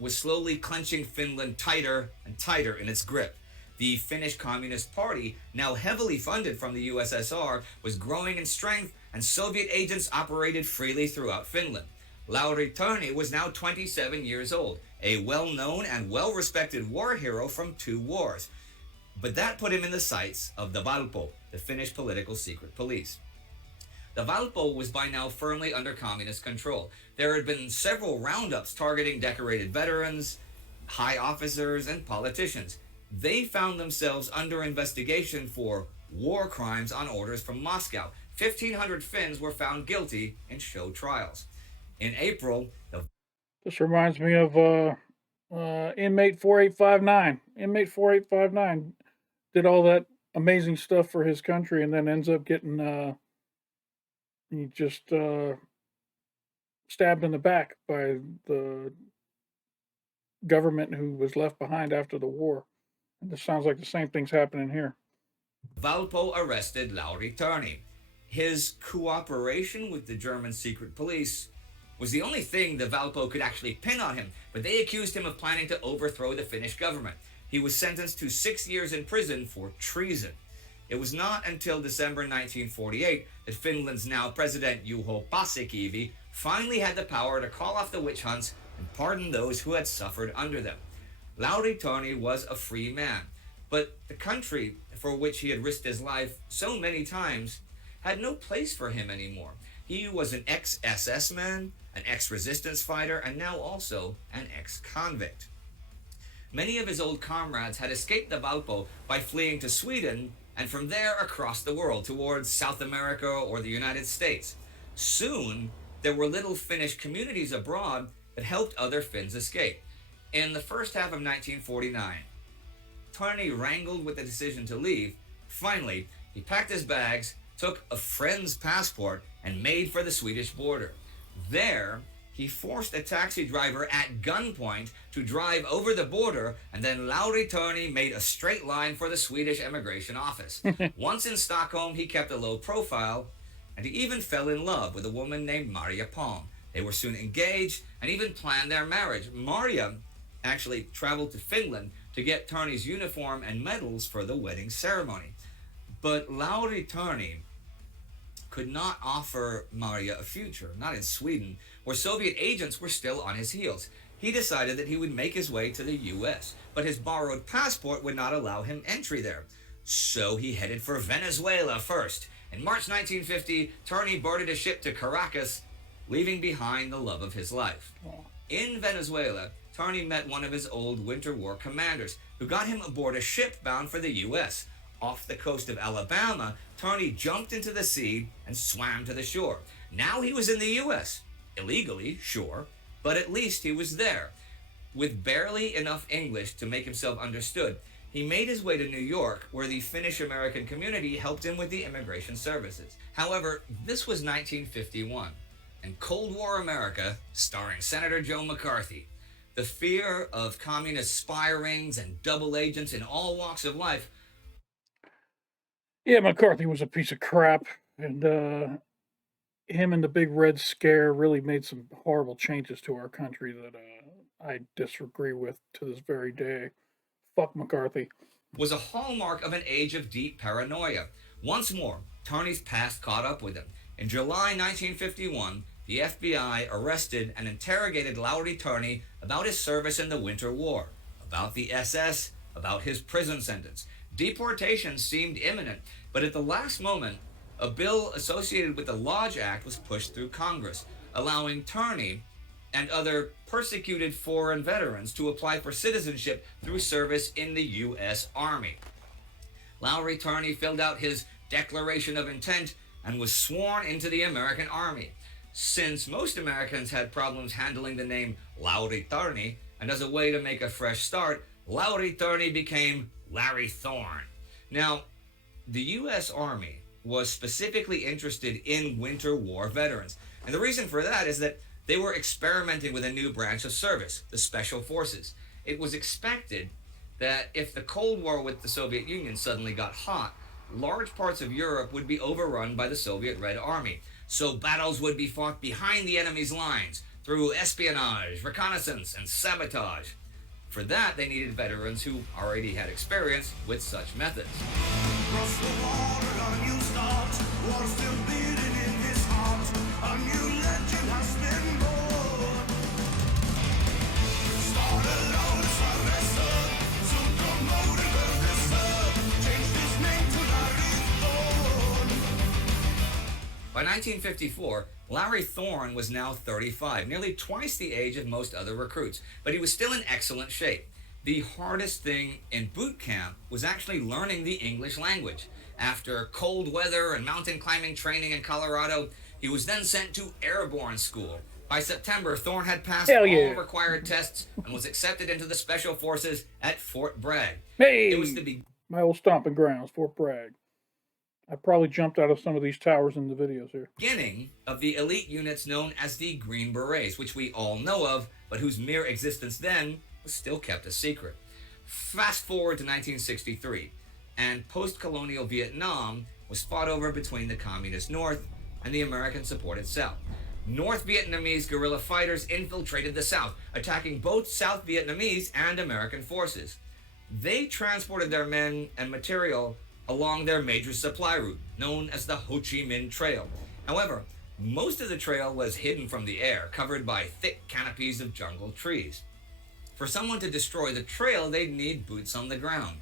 was slowly clenching Finland tighter and tighter in its grip. The Finnish Communist Party, now heavily funded from the USSR, was growing in strength, and Soviet agents operated freely throughout Finland. Lauri Törni was now 27 years old, a well-known and well-respected war hero from 2 wars. But that put him in the sights of the Valpo, the Finnish political secret police. The Valpo was by now firmly under communist control. There had been several roundups targeting decorated veterans, high officers, and politicians. They found themselves under investigation for war crimes on orders from Moscow. 1,500 Finns were found guilty in show trials. In April, This reminds me of inmate 4859. Inmate 4859 did all that amazing stuff for his country and then ends up getting he just stabbed in the back by the government who was left behind after the war. And this sounds like the same thing's happening here. Valpo arrested Lauri Törni. His cooperation with the German secret police was the only thing the Valpo could actually pin on him, but they accused him of planning to overthrow the Finnish government. He was sentenced to 6 years in prison for treason. It was not until December 1948 that Finland's now president Juho Paasikivi finally had the power to call off the witch hunts and pardon those who had suffered under them. Lauri Törni was a free man, but the country for which he had risked his life so many times had no place for him anymore. He was an ex-SS man, an ex-resistance fighter, and now also an ex-convict. Many of his old comrades had escaped the Valpo by fleeing to Sweden and from there across the world towards South America or the United States. Soon, there were little Finnish communities abroad that helped other Finns escape. In the first half of 1949, Törni wrangled with the decision to leave. Finally, he packed his bags, took a friend's passport, and made for the Swedish border. There, he forced a taxi driver at gunpoint to drive over the border, and then Lauri Törni made a straight line for the Swedish immigration office. Once in Stockholm, he kept a low profile, and he even fell in love with a woman named Maria Palm. They were soon engaged and even planned their marriage. Maria actually traveled to Finland to get Törni's uniform and medals for the wedding ceremony. But Lauri Törni could not offer Maria a future, not in Sweden, where Soviet agents were still on his heels. He decided that he would make his way to the US, but his borrowed passport would not allow him entry there. So he headed for Venezuela first. In March 1950, Törni boarded a ship to Caracas, leaving behind the love of his life. In Venezuela, Törni met one of his old Winter War commanders, who got him aboard a ship bound for the US. Off the coast of Alabama, Törni jumped into the sea and swam to the shore. Now he was in the US. Illegally, sure, but at least he was there. With barely enough English to make himself understood, he made his way to New York, where the Finnish-American community helped him with the immigration services. However, this was 1951, and Cold War America, starring Senator Joe McCarthy. The fear of communist spy rings and double agents in all walks of life. Yeah, McCarthy was a piece of crap, and him and the Big Red Scare really made some horrible changes to our country that I disagree with to this very day. Fuck McCarthy. Was a hallmark of an age of deep paranoia. Once more, Törni's past caught up with him. In July 1951, the FBI arrested and interrogated Lauri Törni about his service in the Winter War, about the SS, about his prison sentence. Deportation seemed imminent, but at the last moment, a bill associated with the Lodge Act was pushed through Congress, allowing Törni and other persecuted foreign veterans to apply for citizenship through service in the U.S. Army. Lauri Törni filled out his declaration of intent and was sworn into the American Army. Since most Americans had problems handling the name Lauri Törni, and as a way to make a fresh start, Lauri Törni became Larry Thorne. Now, the U.S. Army was specifically interested in Winter War veterans, and the reason for that is that they were experimenting with a new branch of service, the Special Forces. It was expected that if the Cold War with the Soviet Union suddenly got hot, large parts of Europe would be overrun by the Soviet Red Army. So battles would be fought behind the enemy's lines through espionage, reconnaissance, and sabotage. For that, they needed veterans who already had experience with such methods. Cross the water, a new start. War still beating in his heart. A new legend has been born. Start alone as a wrestler. Soon promoted a wrestler. Changed his name to Larry Thorne. By 1954, Larry Thorne was now 35, nearly twice the age of most other recruits, but he was still in excellent shape. The hardest thing in boot camp was actually learning the English language. After cold weather and mountain climbing training in Colorado, he was then sent to airborne school. By September, Thorne had passed all required tests and was accepted into the Special Forces at Fort Bragg. Hey, It was the my old stomping grounds, Fort Bragg. I probably jumped out of some of these towers in the videos here. beginning of the elite units known as the Green Berets, which we all know of, but whose mere existence then was still kept a secret. Fast forward to 1963, and post-colonial Vietnam was fought over between the Communist North and the American-supported South. North Vietnamese guerrilla fighters infiltrated the South, attacking both South Vietnamese and American forces. They transported their men and material along their major supply route, known as the Ho Chi Minh Trail. However, most of the trail was hidden from the air, covered by thick canopies of jungle trees. For someone to destroy the trail, they'd need boots on the ground.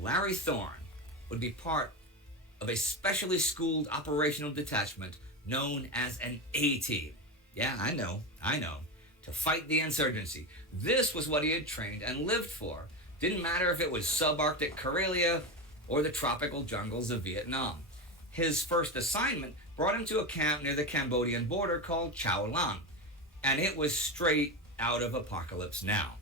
Larry Thorne would be part of a specially schooled operational detachment known as an A-Team. Yeah, I know, to fight the insurgency. This was what he had trained and lived for. Didn't matter if it was subarctic Karelia or the tropical jungles of Vietnam. His first assignment brought him to a camp near the Cambodian border called Chao Lang, and it was straight out of Apocalypse Now.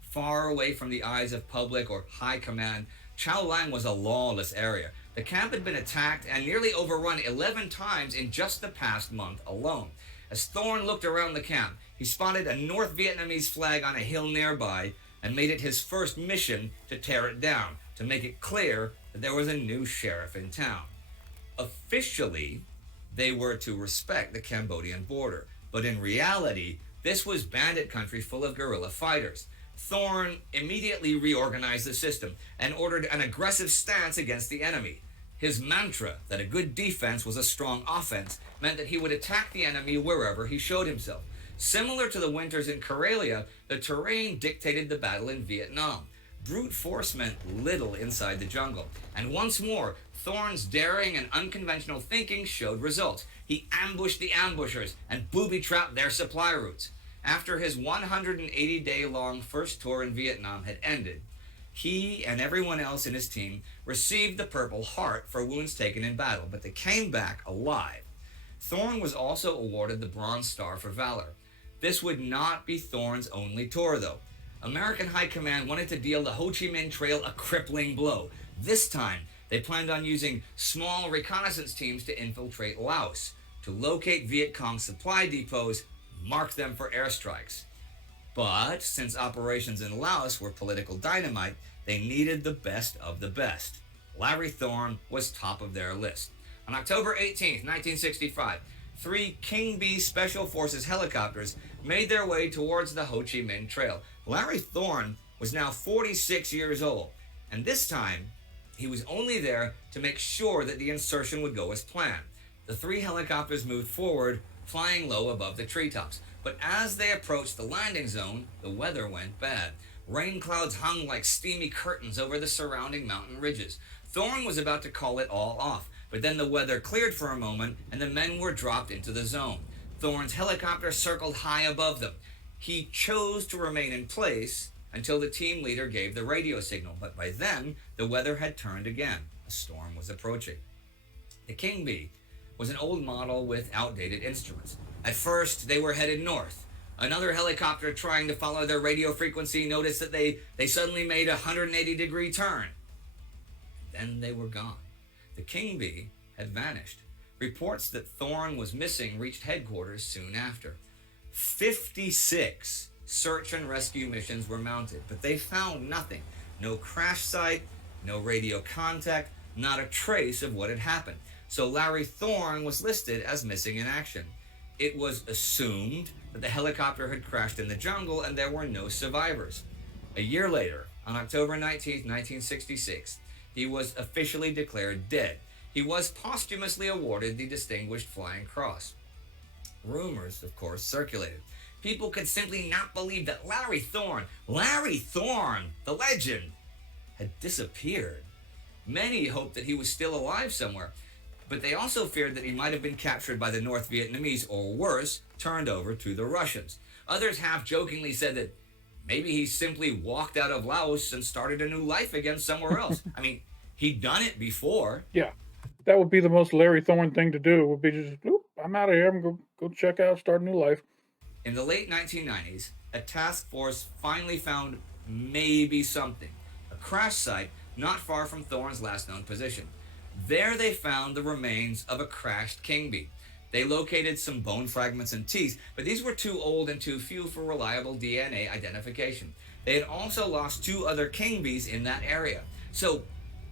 Far away from the eyes of public or high command, Chao Lang was a lawless area. The camp had been attacked and nearly overrun 11 times in just the past month alone. As Thorne looked around the camp, he spotted a North Vietnamese flag on a hill nearby and made it his first mission to tear it down, to make it clear that there was a new sheriff in town. Officially, they were to respect the Cambodian border, but in reality, this was bandit country full of guerrilla fighters. Thorne immediately reorganized the system and ordered an aggressive stance against the enemy. His mantra that a good defense was a strong offense meant that he would attack the enemy wherever he showed himself. Similar to the winters in Karelia, the terrain dictated the battle in Vietnam. Brute force meant little inside the jungle. And once more, Thorne's daring and unconventional thinking showed results. He ambushed the ambushers and booby-trapped their supply routes. After his 180-day-long first tour in Vietnam had ended, he and everyone else in his team received the Purple Heart for wounds taken in battle, but they came back alive. Thorne was also awarded the Bronze Star for valor. This would not be Thorne's only tour, though. American High Command wanted to deal the Ho Chi Minh Trail a crippling blow. This time, they planned on using small reconnaissance teams to infiltrate Laos, to locate Viet Cong supply depots, mark them for airstrikes. But since operations in Laos were political dynamite, they needed the best of the best. Larry Thorne was top of their list. On October 18, 1965, 3 King B Special Forces helicopters made their way towards the Ho Chi Minh Trail. Larry Thorne was now 46 years old, and this time, he was only there to make sure that the insertion would go as planned. The 3 helicopters moved forward, flying low above the treetops. But as they approached the landing zone, the weather went bad. Rain clouds hung like steamy curtains over the surrounding mountain ridges. Thorne was about to call it all off, but then the weather cleared for a moment and the men were dropped into the zone. Thorne's helicopter circled high above them. He chose to remain in place until the team leader gave the radio signal, but by then, the weather had turned again. A storm was approaching. The King Bee was an old model with outdated instruments. At first, they were headed north. Another helicopter trying to follow their radio frequency noticed that they suddenly made a 180-degree turn. Then they were gone. The King Bee had vanished. Reports that Thorne was missing reached headquarters soon after. 56 search and rescue missions were mounted, but they found nothing. No crash site, no radio contact, not a trace of what had happened. So Larry Thorne was listed as missing in action. It was assumed that the helicopter had crashed in the jungle and there were no survivors. A year later, on October 19, 1966, he was officially declared dead. He was posthumously awarded the Distinguished Flying Cross. Rumors, of course, circulated. People could simply not believe that Larry Thorne, the legend, had disappeared. Many hoped that he was still alive somewhere, but they also feared that he might have been captured by the North Vietnamese, or worse, turned over to the Russians. Others half-jokingly said that maybe he simply walked out of Laos and started a new life again somewhere else. I mean, he'd done it before. Yeah, that would be the most Larry Thorne thing to do. Would be just, oop, I'm out of here. I'm going to go check out, start a new life. In the late 1990s, a task force finally found maybe something. A crash site not far from Thorne's last known position. There they found the remains of a crashed King Bee. They located some bone fragments and teeth, but these were too old and too few for reliable DNA identification. They had also lost 2 other King Bees in that area. So,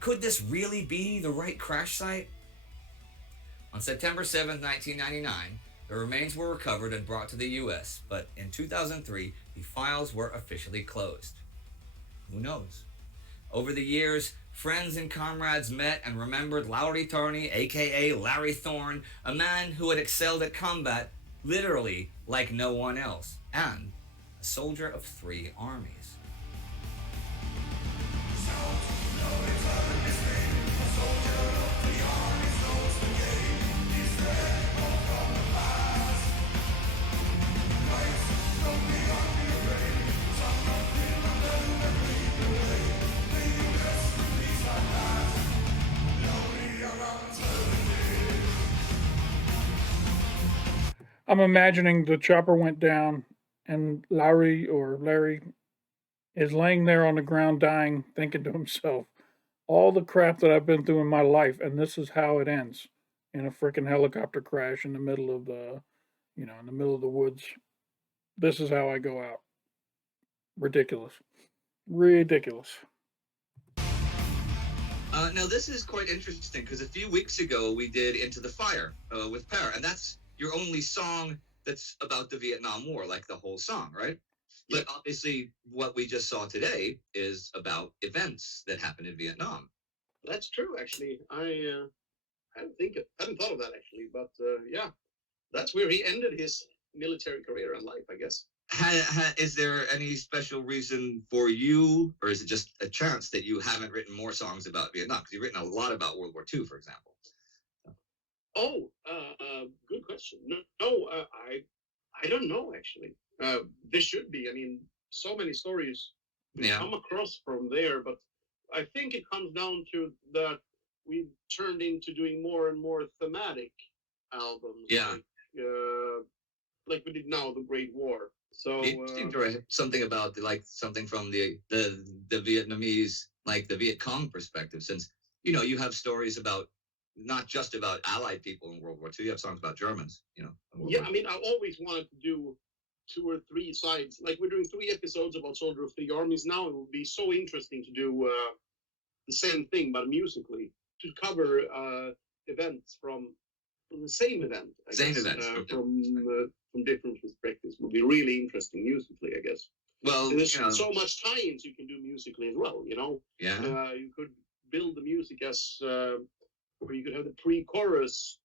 could this really be the right crash site? On September 7th, 1999, the remains were recovered and brought to the U.S., but in 2003, the files were officially closed. Who knows? Over the years, friends and comrades met and remembered Lauri Törni, aka Larry Thorne, a man who had excelled at combat literally like no one else, and a soldier of three armies. I'm imagining the chopper went down and Larry is laying there on the ground dying, thinking to himself, all the crap that I've been through in my life, and this is how it ends in a freaking helicopter crash in the middle of in the middle of the woods. This is how I go out. Ridiculous. Ridiculous. Now this is quite interesting because a few weeks ago we did Into the Fire with Per, and that's your only song that's about the Vietnam War, like the whole song, right? But obviously, what we just saw today is about events that happened in Vietnam. That's true, actually. I hadn't thought of that actually, but yeah, that's where he ended his military career and life, I guess. Is there any special reason for you, or is it just a chance that you haven't written more songs about Vietnam? Because you've written a lot about World War II, for example. Oh, good question. I don't know actually. There should be. I mean, so many stories we come across from there, but I think it comes down to that we turned into doing more and more thematic albums. Yeah. Like we did now, the Great War. So You seem to write something about something from the Vietnamese, like the Viet Cong perspective, since you have stories about not just about Allied people in World War II. You have songs about Germans. Yeah, I mean, I always wanted to do 2 or 3 sides. Like we're doing 3 episodes about Soldier of Three Armies now. It would be so interesting to do the same thing, but musically, to cover events from the same event. From different perspectives would be really interesting musically, I guess. Well, and there's so much tie-ins you can do musically as well. Yeah. You could build the music as where you could have the pre-chorus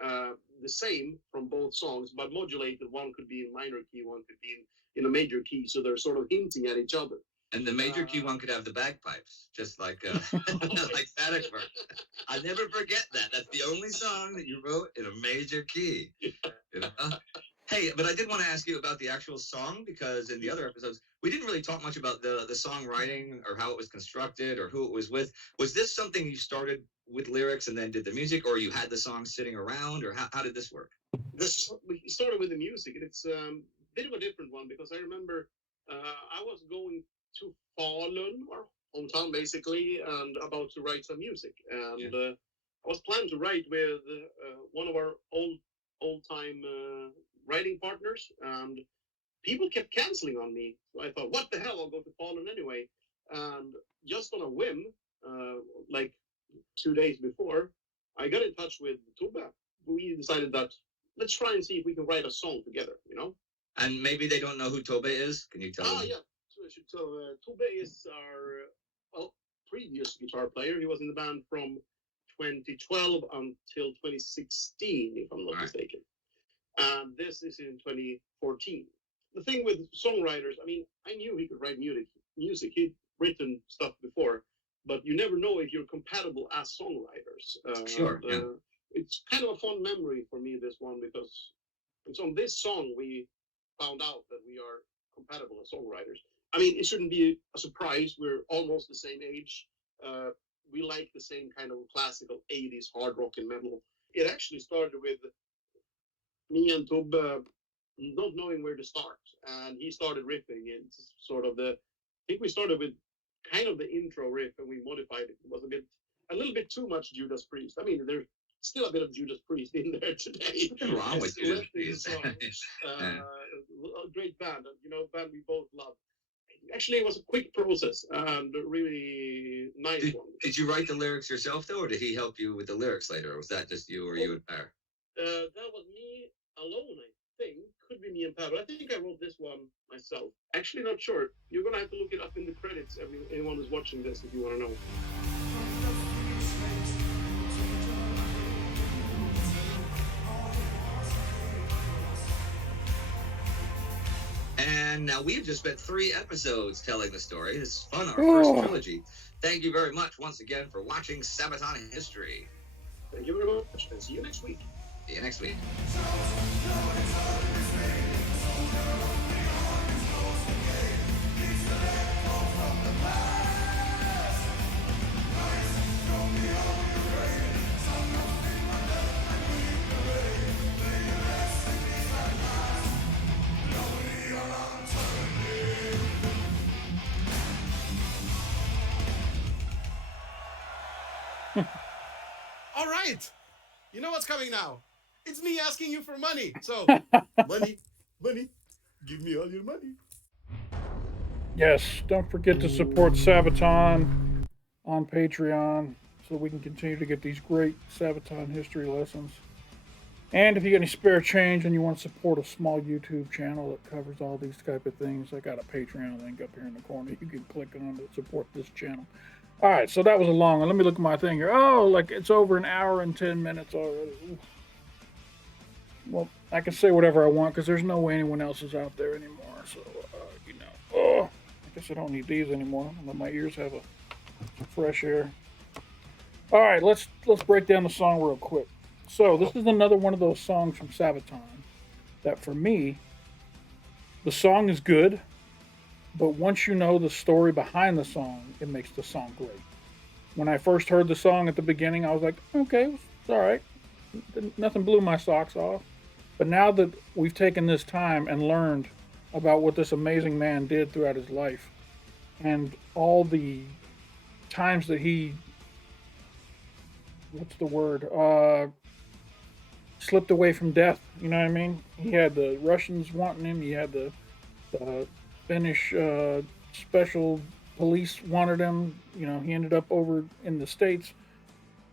the same from both songs, but modulated. One could be in minor key, one could be in a major key, so they're sort of hinting at each other. And the major key one could have the bagpipes, just like like Bannockburn. I never forget that. That's the only song that you wrote in a major key. Hey, but I did want to ask you about the actual song, because in the other episodes, we didn't really talk much about the songwriting or how it was constructed or who it was with. Was this something you started with lyrics and then did the music, or you had the song sitting around, or how did this work? We started with the music, and it's a bit of a different one, because I remember I was going to Falun, our hometown basically, and about to write some music. And I was planning to write with one of our old-time writing partners, and people kept canceling on me. So I thought, what the hell, I'll go to Falun anyway. And just on a whim, like 2 days before, I got in touch with Tuba. We decided that let's try and see if we can write a song together, And maybe they don't know who Tobe is. Can you tell them? Yeah. So Tobe is our previous guitar player. He was in the band from 2012 until 2016, if I'm not mistaken. And this is in 2014. The thing with songwriters, I mean, I knew he could write music. He'd written stuff before, but you never know if you're compatible as songwriters. Sure. It's kind of a fond memory for me, this one, because it's on this song we found out that we are compatible as songwriters. I mean, it shouldn't be a surprise. We're almost the same age. We like the same kind of classical 80s hard rock and metal. It actually started with me and Tub not knowing where to start. And he started riffing. It's sort of I think we started with kind of the intro riff, and we modified it. It was a little bit too much Judas Priest. I mean, there's still a bit of Judas Priest in there today. What's wrong with Judas Priest? A great band, band we both love. I actually, it was a quick process and a really nice one. Did you write the lyrics yourself, though, or did he help you with the lyrics later, or was that just you or you and Per? That was me alone, I think. Could be me and Pat, but I think I wrote this one myself. Actually, not sure. You're gonna have to look it up in the credits. Anyone who's watching this, if you want to know. And now we've just spent 3 episodes telling the story. This is fun, our first trilogy. Thank you very much once again for watching Sabaton History. Thank you very much, and see you next week. See you next week. All right. You know what's coming now? It's me asking you for money. So, money, give me all your money. Yes, don't forget to support Sabaton on Patreon so we can continue to get these great Sabaton history lessons. And if you get any spare change and you want to support a small YouTube channel that covers all these type of things, I got a Patreon link up here in the corner. You can click on to support this channel. All right, so that was a long one. Let me look at my thing here. Oh, like it's over an hour and 10 minutes already. Oof. Well, I can say whatever I want because there's no way anyone else is out there anymore. So, you know, oh, I guess I don't need these anymore. Let my ears have some fresh air. All right, let's break down the song real quick. So this is another one of those songs from Sabaton that, for me, the song is good. But once you know the story behind the song, it makes the song great. When I first heard the song at the beginning, I was like, okay, it's all right. Nothing blew my socks off. But now that we've taken this time and learned about what this amazing man did throughout his life and all the times that he, slipped away from death, you know what I mean? He had the Russians wanting him, he had the Finnish special police wanted him. You know, he ended up over in the States,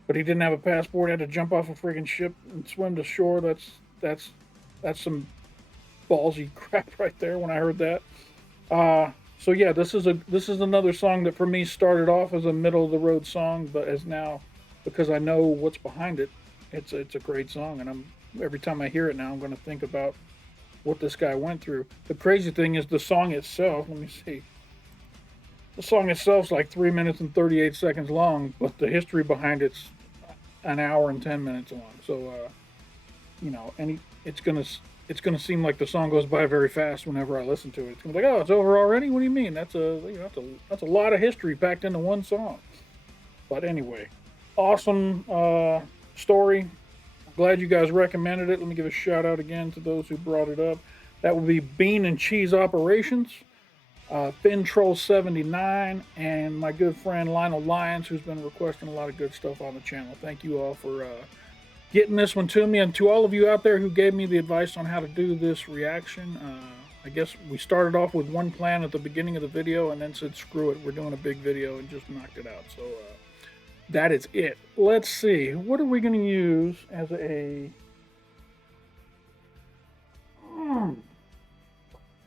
but he didn't have a passport. He had to jump off a friggin' ship and swim to shore. That's some ballsy crap right there. When I heard that, so yeah, this is another song that for me started off as a middle of the road song, but as now, because I know what's behind it, it's a great song, and every time I hear it now, I'm going to think about what this guy went through. The crazy thing is the song itself, let me see. The song itself's like 3 minutes and 38 seconds long, but the history behind it's an hour and 10 minutes long. So, you know, and it's gonna seem like the song goes by very fast whenever I listen to it. It's gonna be like, oh, it's over already? What do you mean? That's a lot of history packed into one song. But anyway, awesome story. Glad you guys recommended it. Let me give a shout out again to those who brought it up. That would be Bean and Cheese Operations, Finn Troll 79, and my good friend Lionel Lyons, who's been requesting a lot of good stuff on the channel. Thank you all for getting this one to me, and to all of you out there who gave me the advice on how to do this reaction. I guess we started off with one plan at the beginning of the video and then said, screw it, we're doing a big video, and just knocked it out. So, that is it. Let's see. What are we going to use as a... All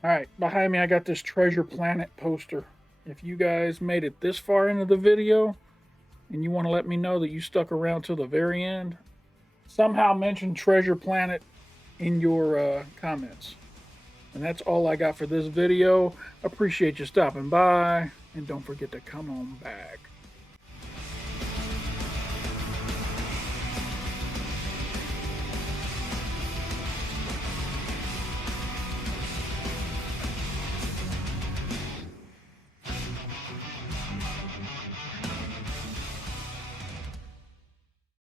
right. Behind me, I got this Treasure Planet poster. If you guys made it this far into the video and you want to let me know that you stuck around till the very end, somehow mention Treasure Planet in your comments. And that's all I got for this video. Appreciate you stopping by. And don't forget to come on back.